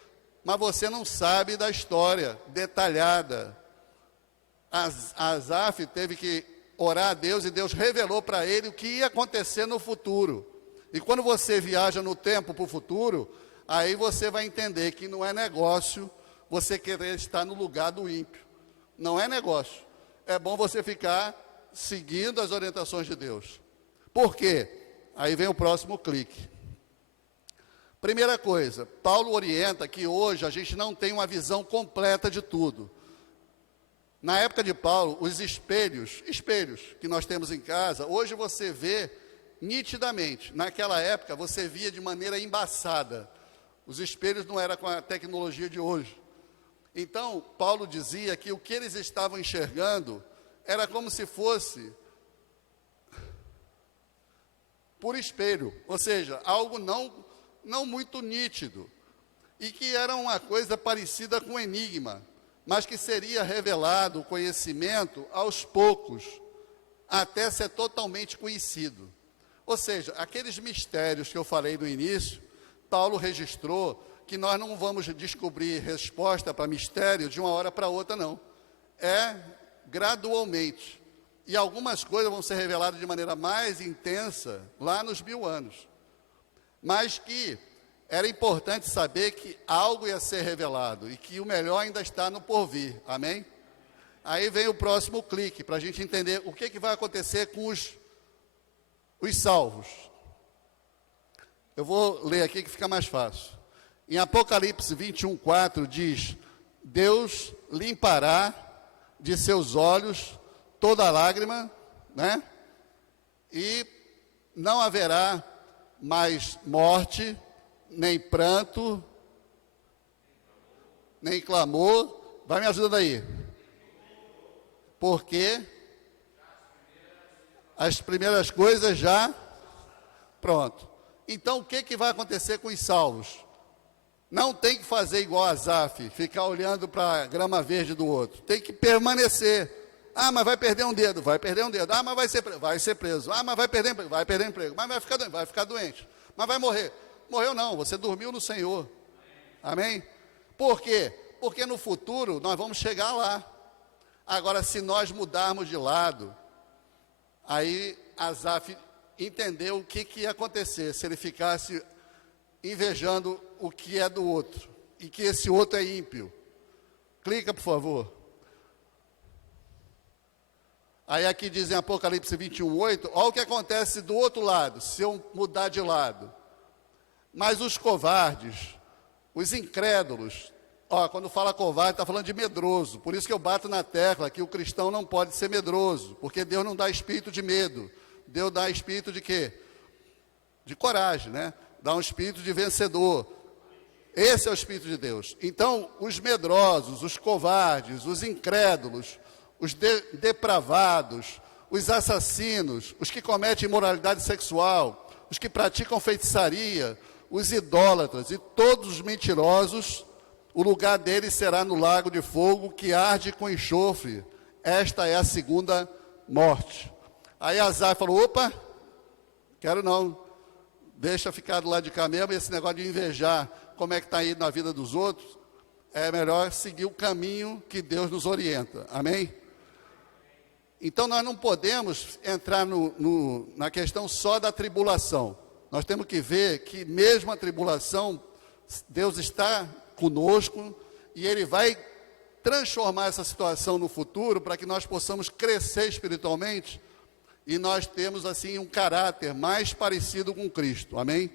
mas você não sabe da história detalhada. Asaf teve que orar a Deus e Deus revelou para ele o que ia acontecer no futuro. E quando você viaja no tempo para o futuro, aí você vai entender que não é negócio você querer estar no lugar do ímpio. Não é negócio. É bom você ficar seguindo as orientações de Deus. Por quê? Aí vem o próximo clique. Primeira coisa, Paulo orienta que hoje a gente não tem uma visão completa de tudo. Na época de Paulo, os espelhos que nós temos em casa, hoje você vê nitidamente. Naquela época, você via de maneira embaçada. Os espelhos não eram com a tecnologia de hoje. Então, Paulo dizia que o que eles estavam enxergando era como se fosse por espelho, ou seja, algo não muito nítido, e que era uma coisa parecida com um enigma, mas que seria revelado o conhecimento aos poucos, até ser totalmente conhecido. Ou seja, aqueles mistérios que eu falei no início, Paulo registrou que nós não vamos descobrir resposta para mistério de uma hora para outra, não. É gradualmente. E algumas coisas vão ser reveladas de maneira mais intensa lá nos 1000 anos. Mas que era importante saber que algo ia ser revelado e que o melhor ainda está no porvir. Amém? Aí vem o próximo clique, para a gente entender o que vai acontecer com os salvos. Eu vou ler aqui que fica mais fácil. Em Apocalipse 21:4 diz: Deus limpará de seus olhos toda lágrima, né? E não haverá mais morte, nem pranto, nem clamor. Vai me ajudando aí. Porque as primeiras coisas já... Pronto. Então, o que vai acontecer com os salvos? Não tem que fazer igual a Asaf, ficar olhando para a grama verde do outro. Tem que permanecer. Ah, mas vai perder um dedo. Vai perder um dedo. Ah, mas vai ser preso. Ah, mas vai perder emprego. Vai perder emprego. Mas vai ficar doente. Mas vai morrer. Morreu não, você dormiu no Senhor. Amém? Por quê? Porque no futuro nós vamos chegar lá. Agora, se nós mudarmos de lado, aí Asaf entendeu o que ia acontecer se ele ficasse invejando o que é do outro, e que esse outro é ímpio. Clica, por favor. Aí aqui diz em Apocalipse 21:8, olha o que acontece do outro lado, se eu mudar de lado. Mas os covardes, os incrédulos, quando fala covarde, está falando de medroso. Por isso que eu bato na tecla que o cristão não pode ser medroso, porque Deus não dá espírito de medo. Deus dá espírito de quê? De coragem, né? Dá um espírito de vencedor. Esse é o Espírito de Deus. Então, os medrosos, os covardes, os incrédulos, os depravados, os assassinos, os que cometem imoralidade sexual, os que praticam feitiçaria, os idólatras e todos os mentirosos, o lugar deles será no lago de fogo que arde com enxofre. Esta é a segunda morte. Aí Asaf falou, opa, quero não. Deixa ficar do lado de cá mesmo, esse negócio de invejar como é que está indo na vida dos outros, é melhor seguir o caminho que Deus nos orienta. Amém? Então, nós não podemos entrar na questão só da tribulação. Nós temos que ver que mesmo a tribulação, Deus está conosco e Ele vai transformar essa situação no futuro para que nós possamos crescer espiritualmente e nós temos, assim, um caráter mais parecido com Cristo. Amém?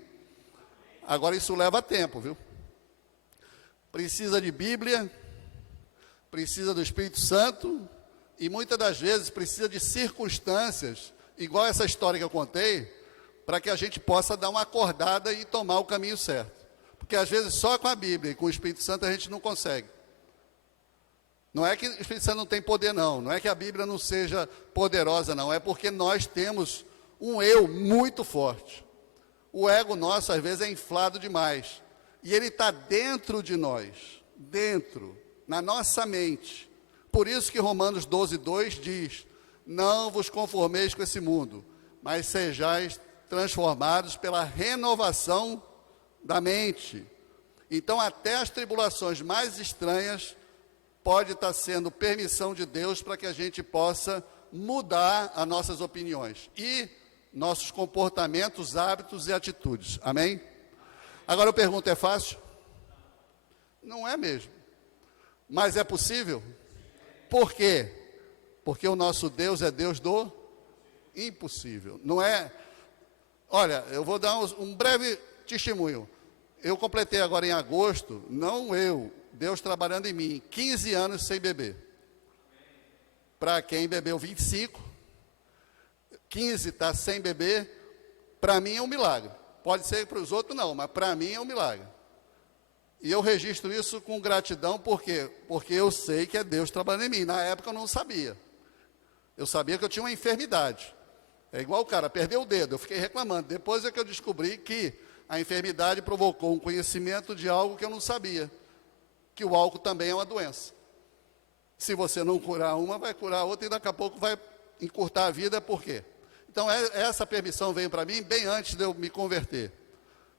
Agora, isso leva tempo, viu? Precisa de Bíblia, precisa do Espírito Santo e muitas das vezes precisa de circunstâncias, igual essa história que eu contei, para que a gente possa dar uma acordada e tomar o caminho certo. Porque às vezes só com a Bíblia e com o Espírito Santo a gente não consegue. Não é que o Espírito Santo não tem poder, não. Não é que a Bíblia não seja poderosa, não. É porque nós temos um eu muito forte. O ego nosso, às vezes, é inflado demais. E ele está dentro de nós. Dentro. Na nossa mente. Por isso que Romanos 12:2 diz, não vos conformeis com esse mundo, mas sejais transformados pela renovação da mente. Então, até as tribulações mais estranhas pode estar sendo permissão de Deus para que a gente possa mudar as nossas opiniões e nossos comportamentos, hábitos e atitudes. Amém? Agora eu pergunto, é fácil? Não é mesmo. Mas é possível? Por quê? Porque o nosso Deus é Deus do impossível. Não é... Olha, eu vou dar um breve testemunho. Eu completei agora em agosto, não eu, Deus trabalhando em mim, 15 anos sem beber. Para quem bebeu 25, 15 está sem beber, para mim é um milagre. Pode ser para os outros não, mas para mim é um milagre. E eu registro isso com gratidão, por quê? Porque eu sei que é Deus trabalhando em mim. Na época eu não sabia. Eu sabia que eu tinha uma enfermidade. É igual o cara, perdeu o dedo, eu fiquei reclamando. Depois é que eu descobri que a enfermidade provocou um conhecimento de algo que eu não sabia. Que o álcool também é uma doença. Se você não curar uma, vai curar outra e daqui a pouco vai encurtar a vida, por quê? Então, essa permissão veio para mim bem antes de eu me converter.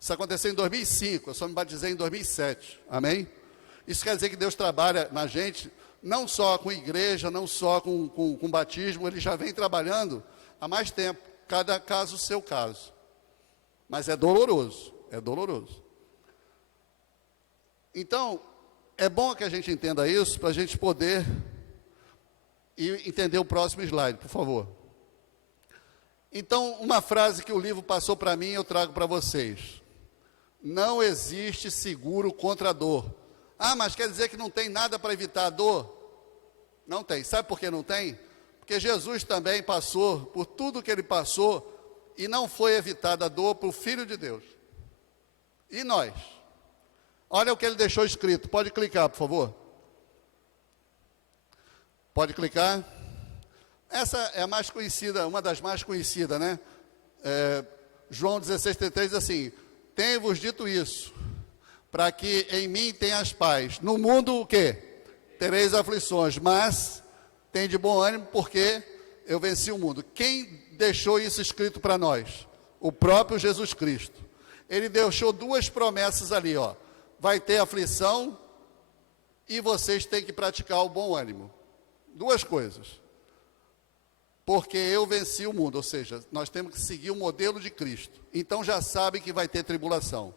Isso aconteceu em 2005, eu só me batizei em 2007, amém? Isso quer dizer que Deus trabalha na gente, não só com igreja, não só com batismo, Ele já vem trabalhando há mais tempo, cada caso o seu caso. Mas é doloroso, é doloroso. Então, é bom que a gente entenda isso, para a gente poder entender o próximo slide, por favor. Então, uma frase que o livro passou para mim, eu trago para vocês. Não existe seguro contra a dor. Ah, mas quer dizer que não tem nada para evitar a dor? Não tem. Sabe por que não tem? Porque Jesus também passou por tudo que Ele passou e não foi evitada a dor para o Filho de Deus. E nós? Olha o que Ele deixou escrito. Pode clicar, por favor. Pode clicar. Essa é a mais conhecida, uma das mais conhecidas, né? João 16:33 diz assim: tenho-vos dito isso, para que em mim tenhas paz. No mundo o quê? Tereis aflições, mas tem de bom ânimo, porque eu venci o mundo. Quem deixou isso escrito para nós? O próprio Jesus Cristo. Ele deixou duas promessas ali, ó. Vai ter aflição e vocês têm que praticar o bom ânimo. Duas coisas. Porque eu venci o mundo, ou seja, nós temos que seguir o modelo de Cristo. Então já sabe que vai ter tribulação.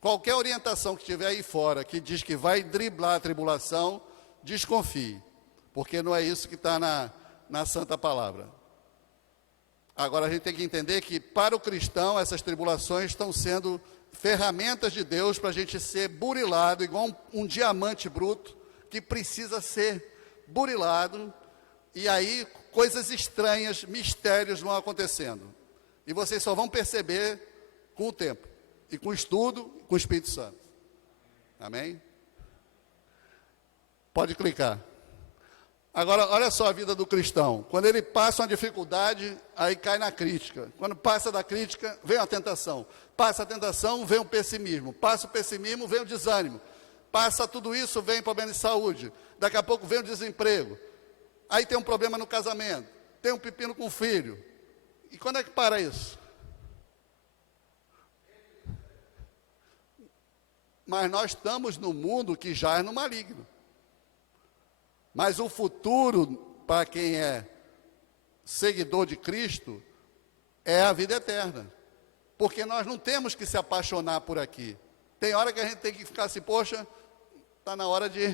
Qualquer orientação que tiver aí fora, que diz que vai driblar a tribulação, desconfie. Porque não é isso que está na Santa Palavra. Agora a gente tem que entender que para o cristão essas tribulações estão sendo ferramentas de Deus para a gente ser burilado, igual um diamante bruto, que precisa ser burilado, e aí coisas estranhas, mistérios vão acontecendo. E vocês só vão perceber com o tempo, e com o estudo, com o Espírito Santo. Amém? Pode clicar. Agora, olha só a vida do cristão. Quando ele passa uma dificuldade, aí cai na crítica. Quando passa da crítica, vem a tentação. Passa a tentação, vem o pessimismo. Passa o pessimismo, vem o desânimo. Passa tudo isso, vem problema de saúde. Daqui a pouco vem o desemprego. Aí tem um problema no casamento. Tem um pepino com o filho. E quando é que para isso? Mas nós estamos no mundo que jaz no maligno. Mas o futuro, para quem é seguidor de Cristo, é a vida eterna. Porque nós não temos que se apaixonar por aqui. Tem hora que a gente tem que ficar assim, poxa, está na hora de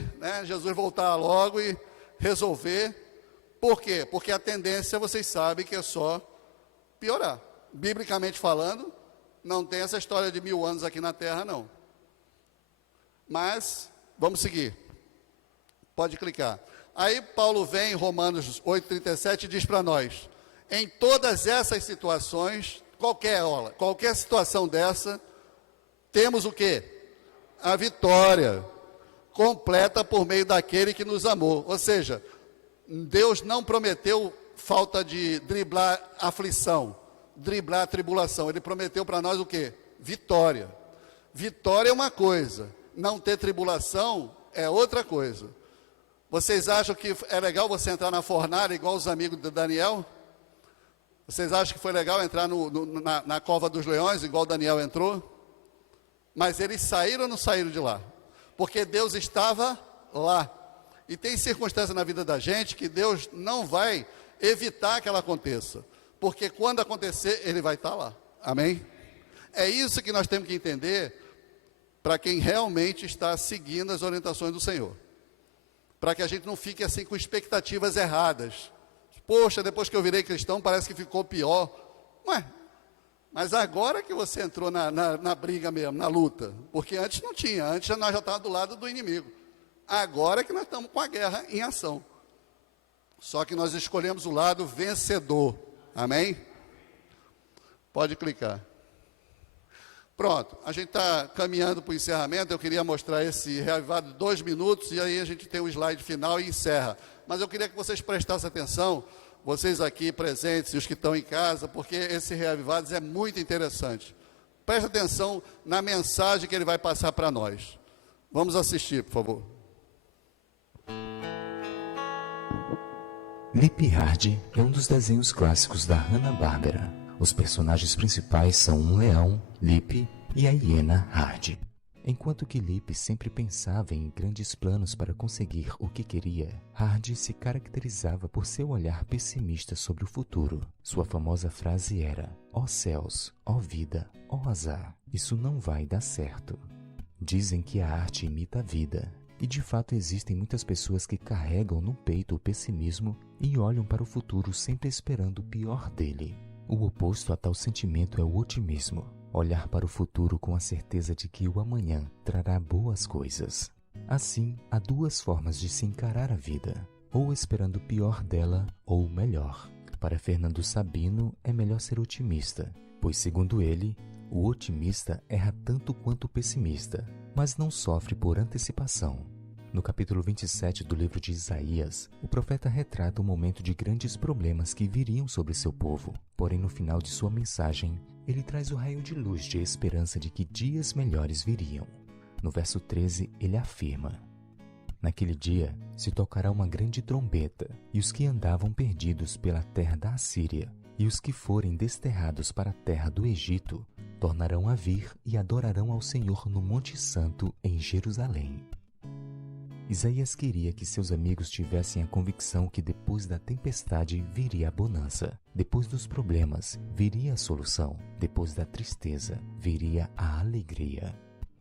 Jesus voltar logo e resolver. Por quê? Porque a tendência, vocês sabem, que é só piorar. Biblicamente falando, não tem essa história de 1000 anos aqui na Terra, não. Mas, vamos seguir. Pode clicar. Aí Paulo vem em Romanos 8,37 e diz para nós: em todas essas situações, qualquer situação dessa, temos o quê? A vitória completa por meio daquele que nos amou. Ou seja, Deus não prometeu falta de driblar aflição, driblar a tribulação. Ele prometeu para nós o quê? Vitória. Vitória é uma coisa, não ter tribulação é outra coisa. Vocês acham que é legal você entrar na fornalha igual os amigos de Daniel? Vocês acham que foi legal entrar na cova dos leões igual Daniel entrou? Mas eles saíram ou não saíram de lá? Porque Deus estava lá. E tem circunstâncias na vida da gente que Deus não vai evitar que ela aconteça. Porque quando acontecer, Ele vai estar lá. Amém? É isso que nós temos que entender para quem realmente está seguindo as orientações do Senhor. Para que a gente não fique assim com expectativas erradas. Poxa, depois que eu virei cristão, parece que ficou pior. Ué, mas agora que você entrou na briga mesmo, na luta. Porque antes não tinha, antes nós já estávamos do lado do inimigo. Agora que nós estamos com a guerra em ação. Só que nós escolhemos o lado vencedor. Amém? Pode clicar. Pronto, a gente está caminhando para o encerramento. Eu queria mostrar esse reavivado de 2 minutos, e aí a gente tem o slide final e encerra. Mas eu queria que vocês prestassem atenção, vocês aqui presentes e os que estão em casa, porque esse reavivados é muito interessante. Presta atenção na mensagem que ele vai passar para nós. Vamos assistir, por favor. Lip Hard é um dos desenhos clássicos da Hanna-Barbera. Os personagens principais são um leão, Lip, e a hiena Hard. Enquanto que Lip sempre pensava em grandes planos para conseguir o que queria, Hard se caracterizava por seu olhar pessimista sobre o futuro. Sua famosa frase era: "Ó céus, ó vida, ó azar, isso não vai dar certo." Dizem que a arte imita a vida. E de fato existem muitas pessoas que carregam no peito o pessimismo e olham para o futuro sempre esperando o pior dele. O oposto a tal sentimento é o otimismo. Olhar para o futuro com a certeza de que o amanhã trará boas coisas. Assim, há 2 formas de se encarar a vida, ou esperando o pior dela, ou o melhor. Para Fernando Sabino, é melhor ser otimista, pois, segundo ele, o otimista erra tanto quanto o pessimista, mas não sofre por antecipação. No capítulo 27 do livro de Isaías, o profeta retrata um momento de grandes problemas que viriam sobre seu povo. Porém, no final de sua mensagem, ele traz o raio de luz de esperança de que dias melhores viriam. No verso 13, ele afirma: "Naquele dia se tocará uma grande trombeta, e os que andavam perdidos pela terra da Assíria, e os que forem desterrados para a terra do Egito, tornarão a vir e adorarão ao Senhor no Monte Santo em Jerusalém." Isaías queria que seus amigos tivessem a convicção que depois da tempestade viria a bonança, depois dos problemas viria a solução, depois da tristeza viria a alegria.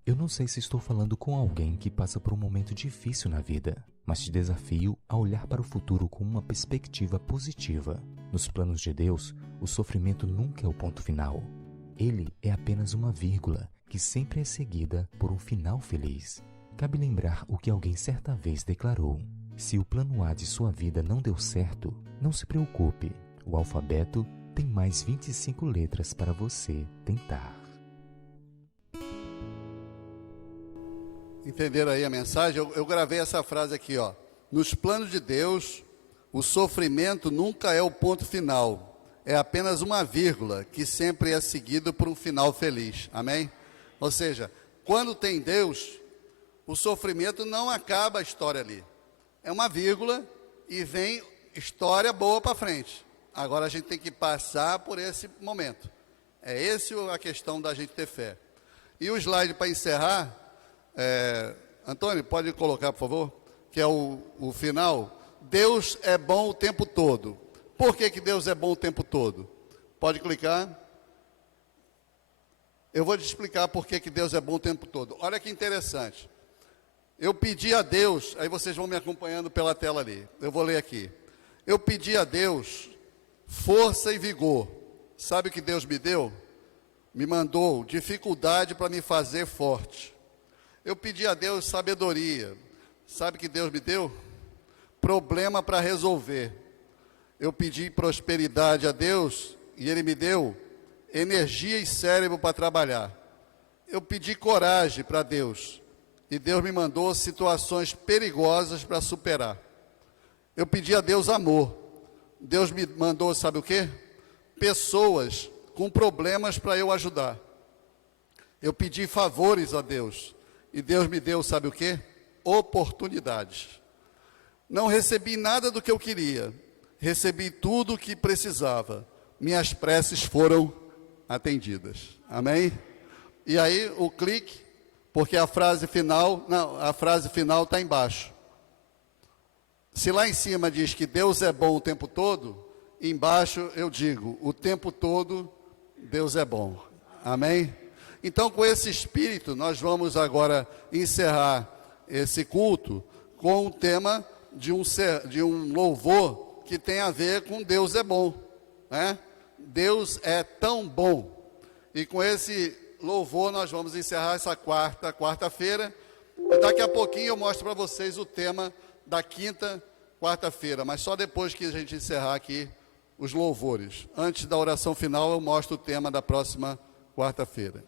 Eu não sei se estou falando com alguém que passa por um momento difícil na vida, mas te desafio a olhar para o futuro com uma perspectiva positiva. Nos planos de Deus, o sofrimento nunca é o ponto final. Ele é apenas uma vírgula que sempre é seguida por um final feliz. Cabe lembrar o que alguém certa vez declarou: "Se o plano A de sua vida não deu certo, não se preocupe. O alfabeto tem mais 25 letras para você tentar." Entenderam aí a mensagem? Eu gravei essa frase aqui, ó. Nos planos de Deus, o sofrimento nunca é o ponto final. É apenas uma vírgula que sempre é seguido por um final feliz. Amém? Ou seja, quando tem Deus, o sofrimento não acaba a história ali. É uma vírgula e vem história boa para frente. Agora a gente tem que passar por esse momento. É esse a questão da gente ter fé. E o slide para encerrar, Antônio, pode colocar, por favor? Que é o final. Deus é bom o tempo todo. Por que Deus é bom o tempo todo? Pode clicar. Eu vou te explicar por que Deus é bom o tempo todo. Olha que interessante. Eu pedi a Deus, aí vocês vão me acompanhando pela tela ali. Eu vou ler aqui. Eu pedi a Deus força e vigor. Sabe o que Deus me deu? Me mandou dificuldade para me fazer forte. Eu pedi a Deus sabedoria. Sabe o que Deus me deu? Problema para resolver. Eu pedi prosperidade a Deus e Ele me deu energia e cérebro para trabalhar. Eu pedi coragem para Deus e Deus me mandou situações perigosas para superar. Eu pedi a Deus amor. Deus me mandou, sabe o quê? Pessoas com problemas para eu ajudar. Eu pedi favores a Deus e Deus me deu, sabe o quê? Oportunidades. Não recebi nada do que eu queria, recebi tudo o que precisava. Minhas preces foram atendidas. Amém? E aí o clique, porque a frase final está embaixo. Se lá em cima diz que Deus é bom o tempo todo, embaixo eu digo, o tempo todo Deus é bom. Amém? Então, com esse espírito, nós vamos agora encerrar esse culto com o tema de um louvor que tem a ver com Deus é bom, né? Deus é tão bom. E com esse louvor nós vamos encerrar essa quarta-feira. Daqui a pouquinho eu mostro para vocês o tema da quarta-feira, mas só depois que a gente encerrar aqui os louvores. Antes da oração final, eu mostro o tema da próxima quarta-feira.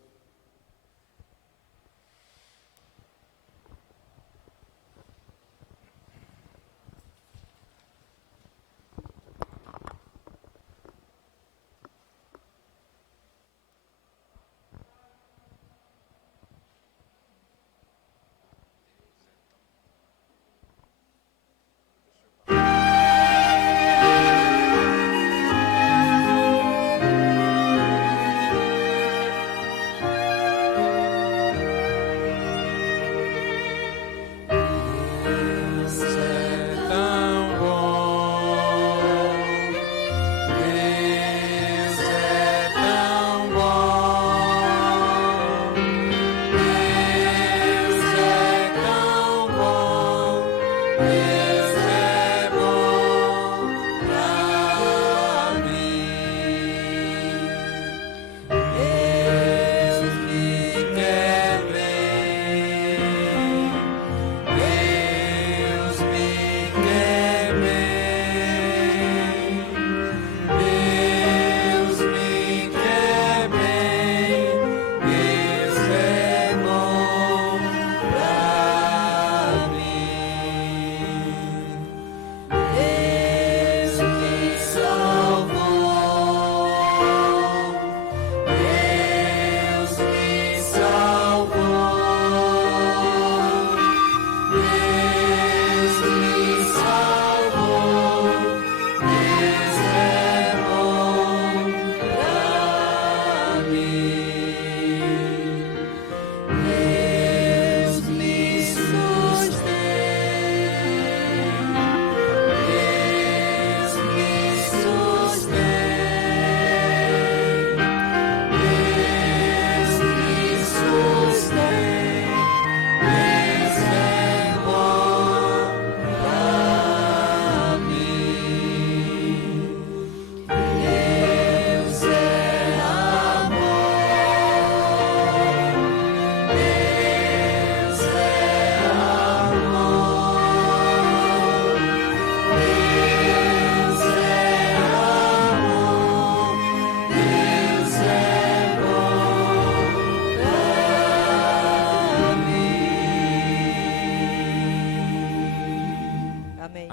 Amém.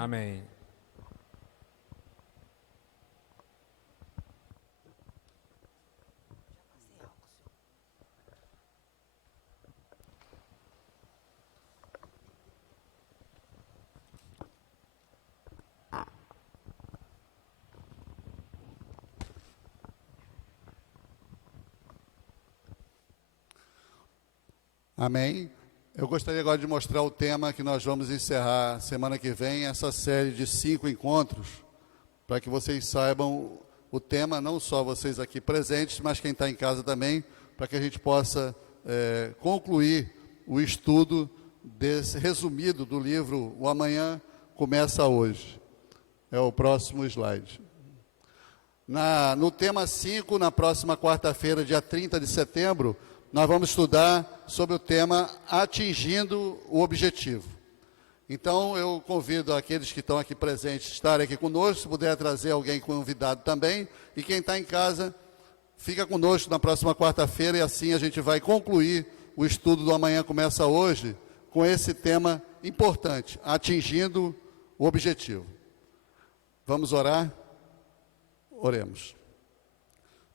Amém. Eu gostaria agora de mostrar o tema que nós vamos encerrar semana que vem, essa série de 5 encontros, para que vocês saibam o tema, não só vocês aqui presentes, mas quem está em casa também, para que a gente possa concluir o estudo desse resumido do livro O Amanhã Começa Hoje. É o próximo slide. No tema 5, na próxima quarta-feira, dia 30 de setembro, nós vamos estudar sobre o tema Atingindo o Objetivo. Então, eu convido aqueles que estão aqui presentes a estarem aqui conosco, se puder trazer alguém convidado também, e quem está em casa, fica conosco na próxima quarta-feira, e assim a gente vai concluir o estudo do Amanhã Começa Hoje, com esse tema importante, Atingindo o Objetivo. Vamos orar? Oremos.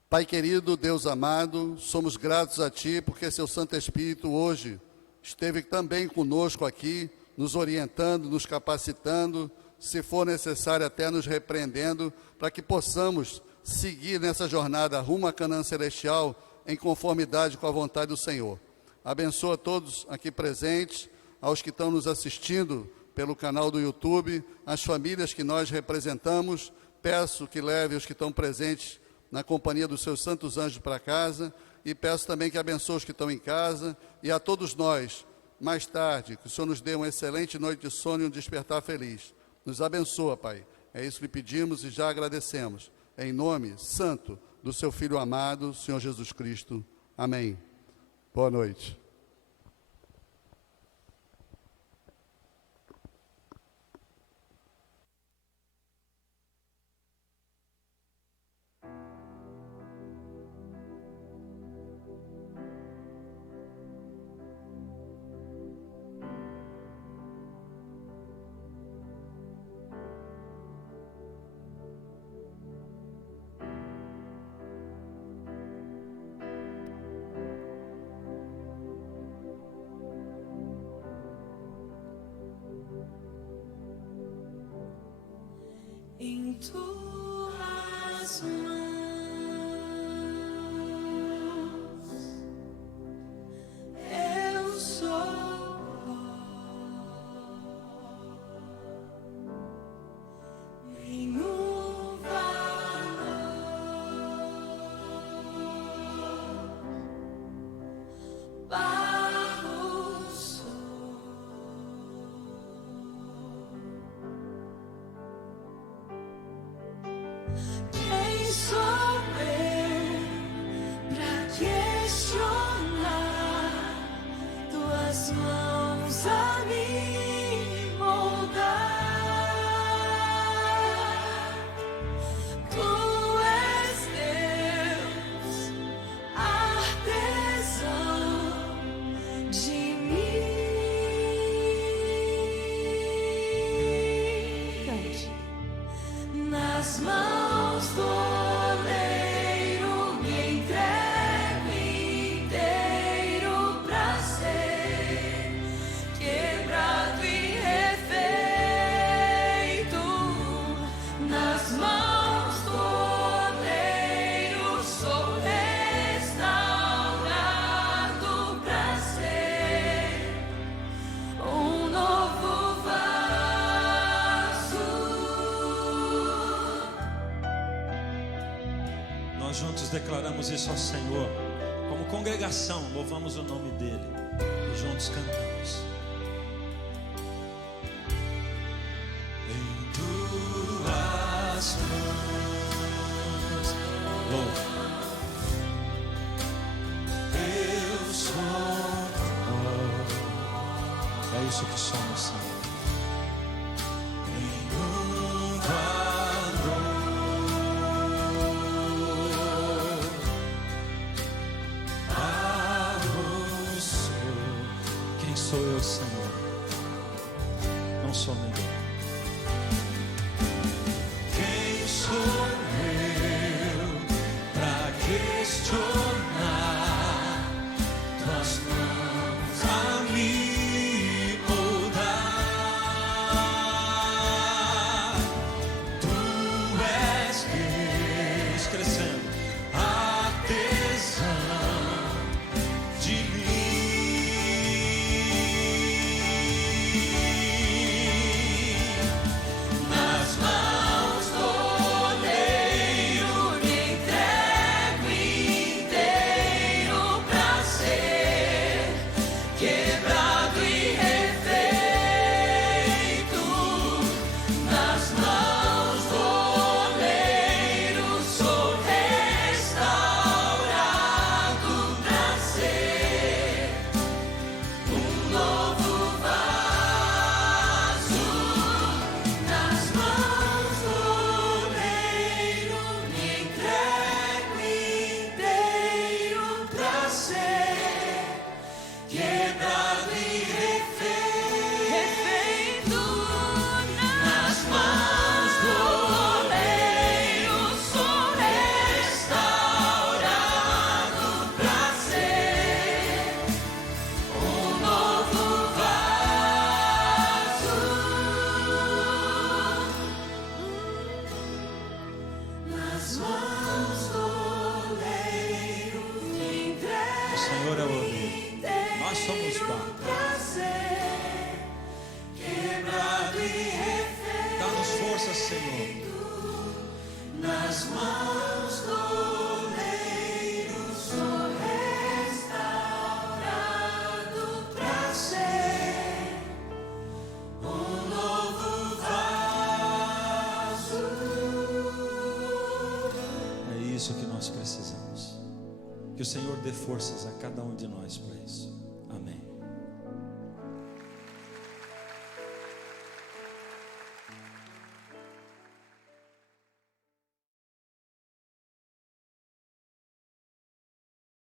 Pai querido, Deus amado, somos gratos a Ti, porque Seu Santo Espírito hoje esteve também conosco aqui, nos orientando, nos capacitando, se for necessário até nos repreendendo, para que possamos seguir nessa jornada rumo a Canaã Celestial, em conformidade com a vontade do Senhor. Abençoa todos aqui presentes, aos que estão nos assistindo pelo canal do YouTube, as famílias que nós representamos. Peço que leve os que estão presentes na companhia dos seus santos anjos para casa, e peço também que abençoe os que estão em casa, e a todos nós, mais tarde, que o Senhor nos dê uma excelente noite de sono e um despertar feliz. Nos abençoa, Pai. É isso que lhe pedimos e já agradecemos. Em nome santo do seu Filho amado, Senhor Jesus Cristo. Amém. Boa noite. tuas mãos eu sou nenhum valor, barro sou. Quem sou eu pra questionar tuas mãos a me moldar? Tu és Deus, artesão de mim. Cante. Nas mãos do oleiro me entrego inteiro pra ser quebrado e refeito. Nas mãos do oleiro sou restaurado pra ser um novo vaso. Nós juntos declaramos isso ao Senhor. Como congregação, louvamos o nome dEle e juntos cantamos. Em tuas mãos, louva. Eu sou. É isso que somos, Senhor. Nenhum valor, barro sou. Quem sou eu, Senhor? Não sou ninguém. Quem sou eu pra questionar tuas mãos a me moldar? Tu és Deus, crescendo, artesão de mim. Nas mãos do oleiro me entrego inteiro pra ser quebrado e refeito. Nas mãos do oleiro sou restaurado pra ser um novo vaso. Nas mãos do oleiro me entrego inteiro pra ser quebrado e refeito. Nas mãos do oleiro sou restaurado pra ser um novo vaso. Nas mãos do oleiro me entrego. O Senhor é o oleiro, nós somos barro. Pra ser quebrado e refeito. Dá-nos força, Senhor. Nas mãos do oleiro sou restaurado pra ser um novo vaso. É isso que nós precisamos. Que o Senhor dê forças a cada um de nós para isso. Amém.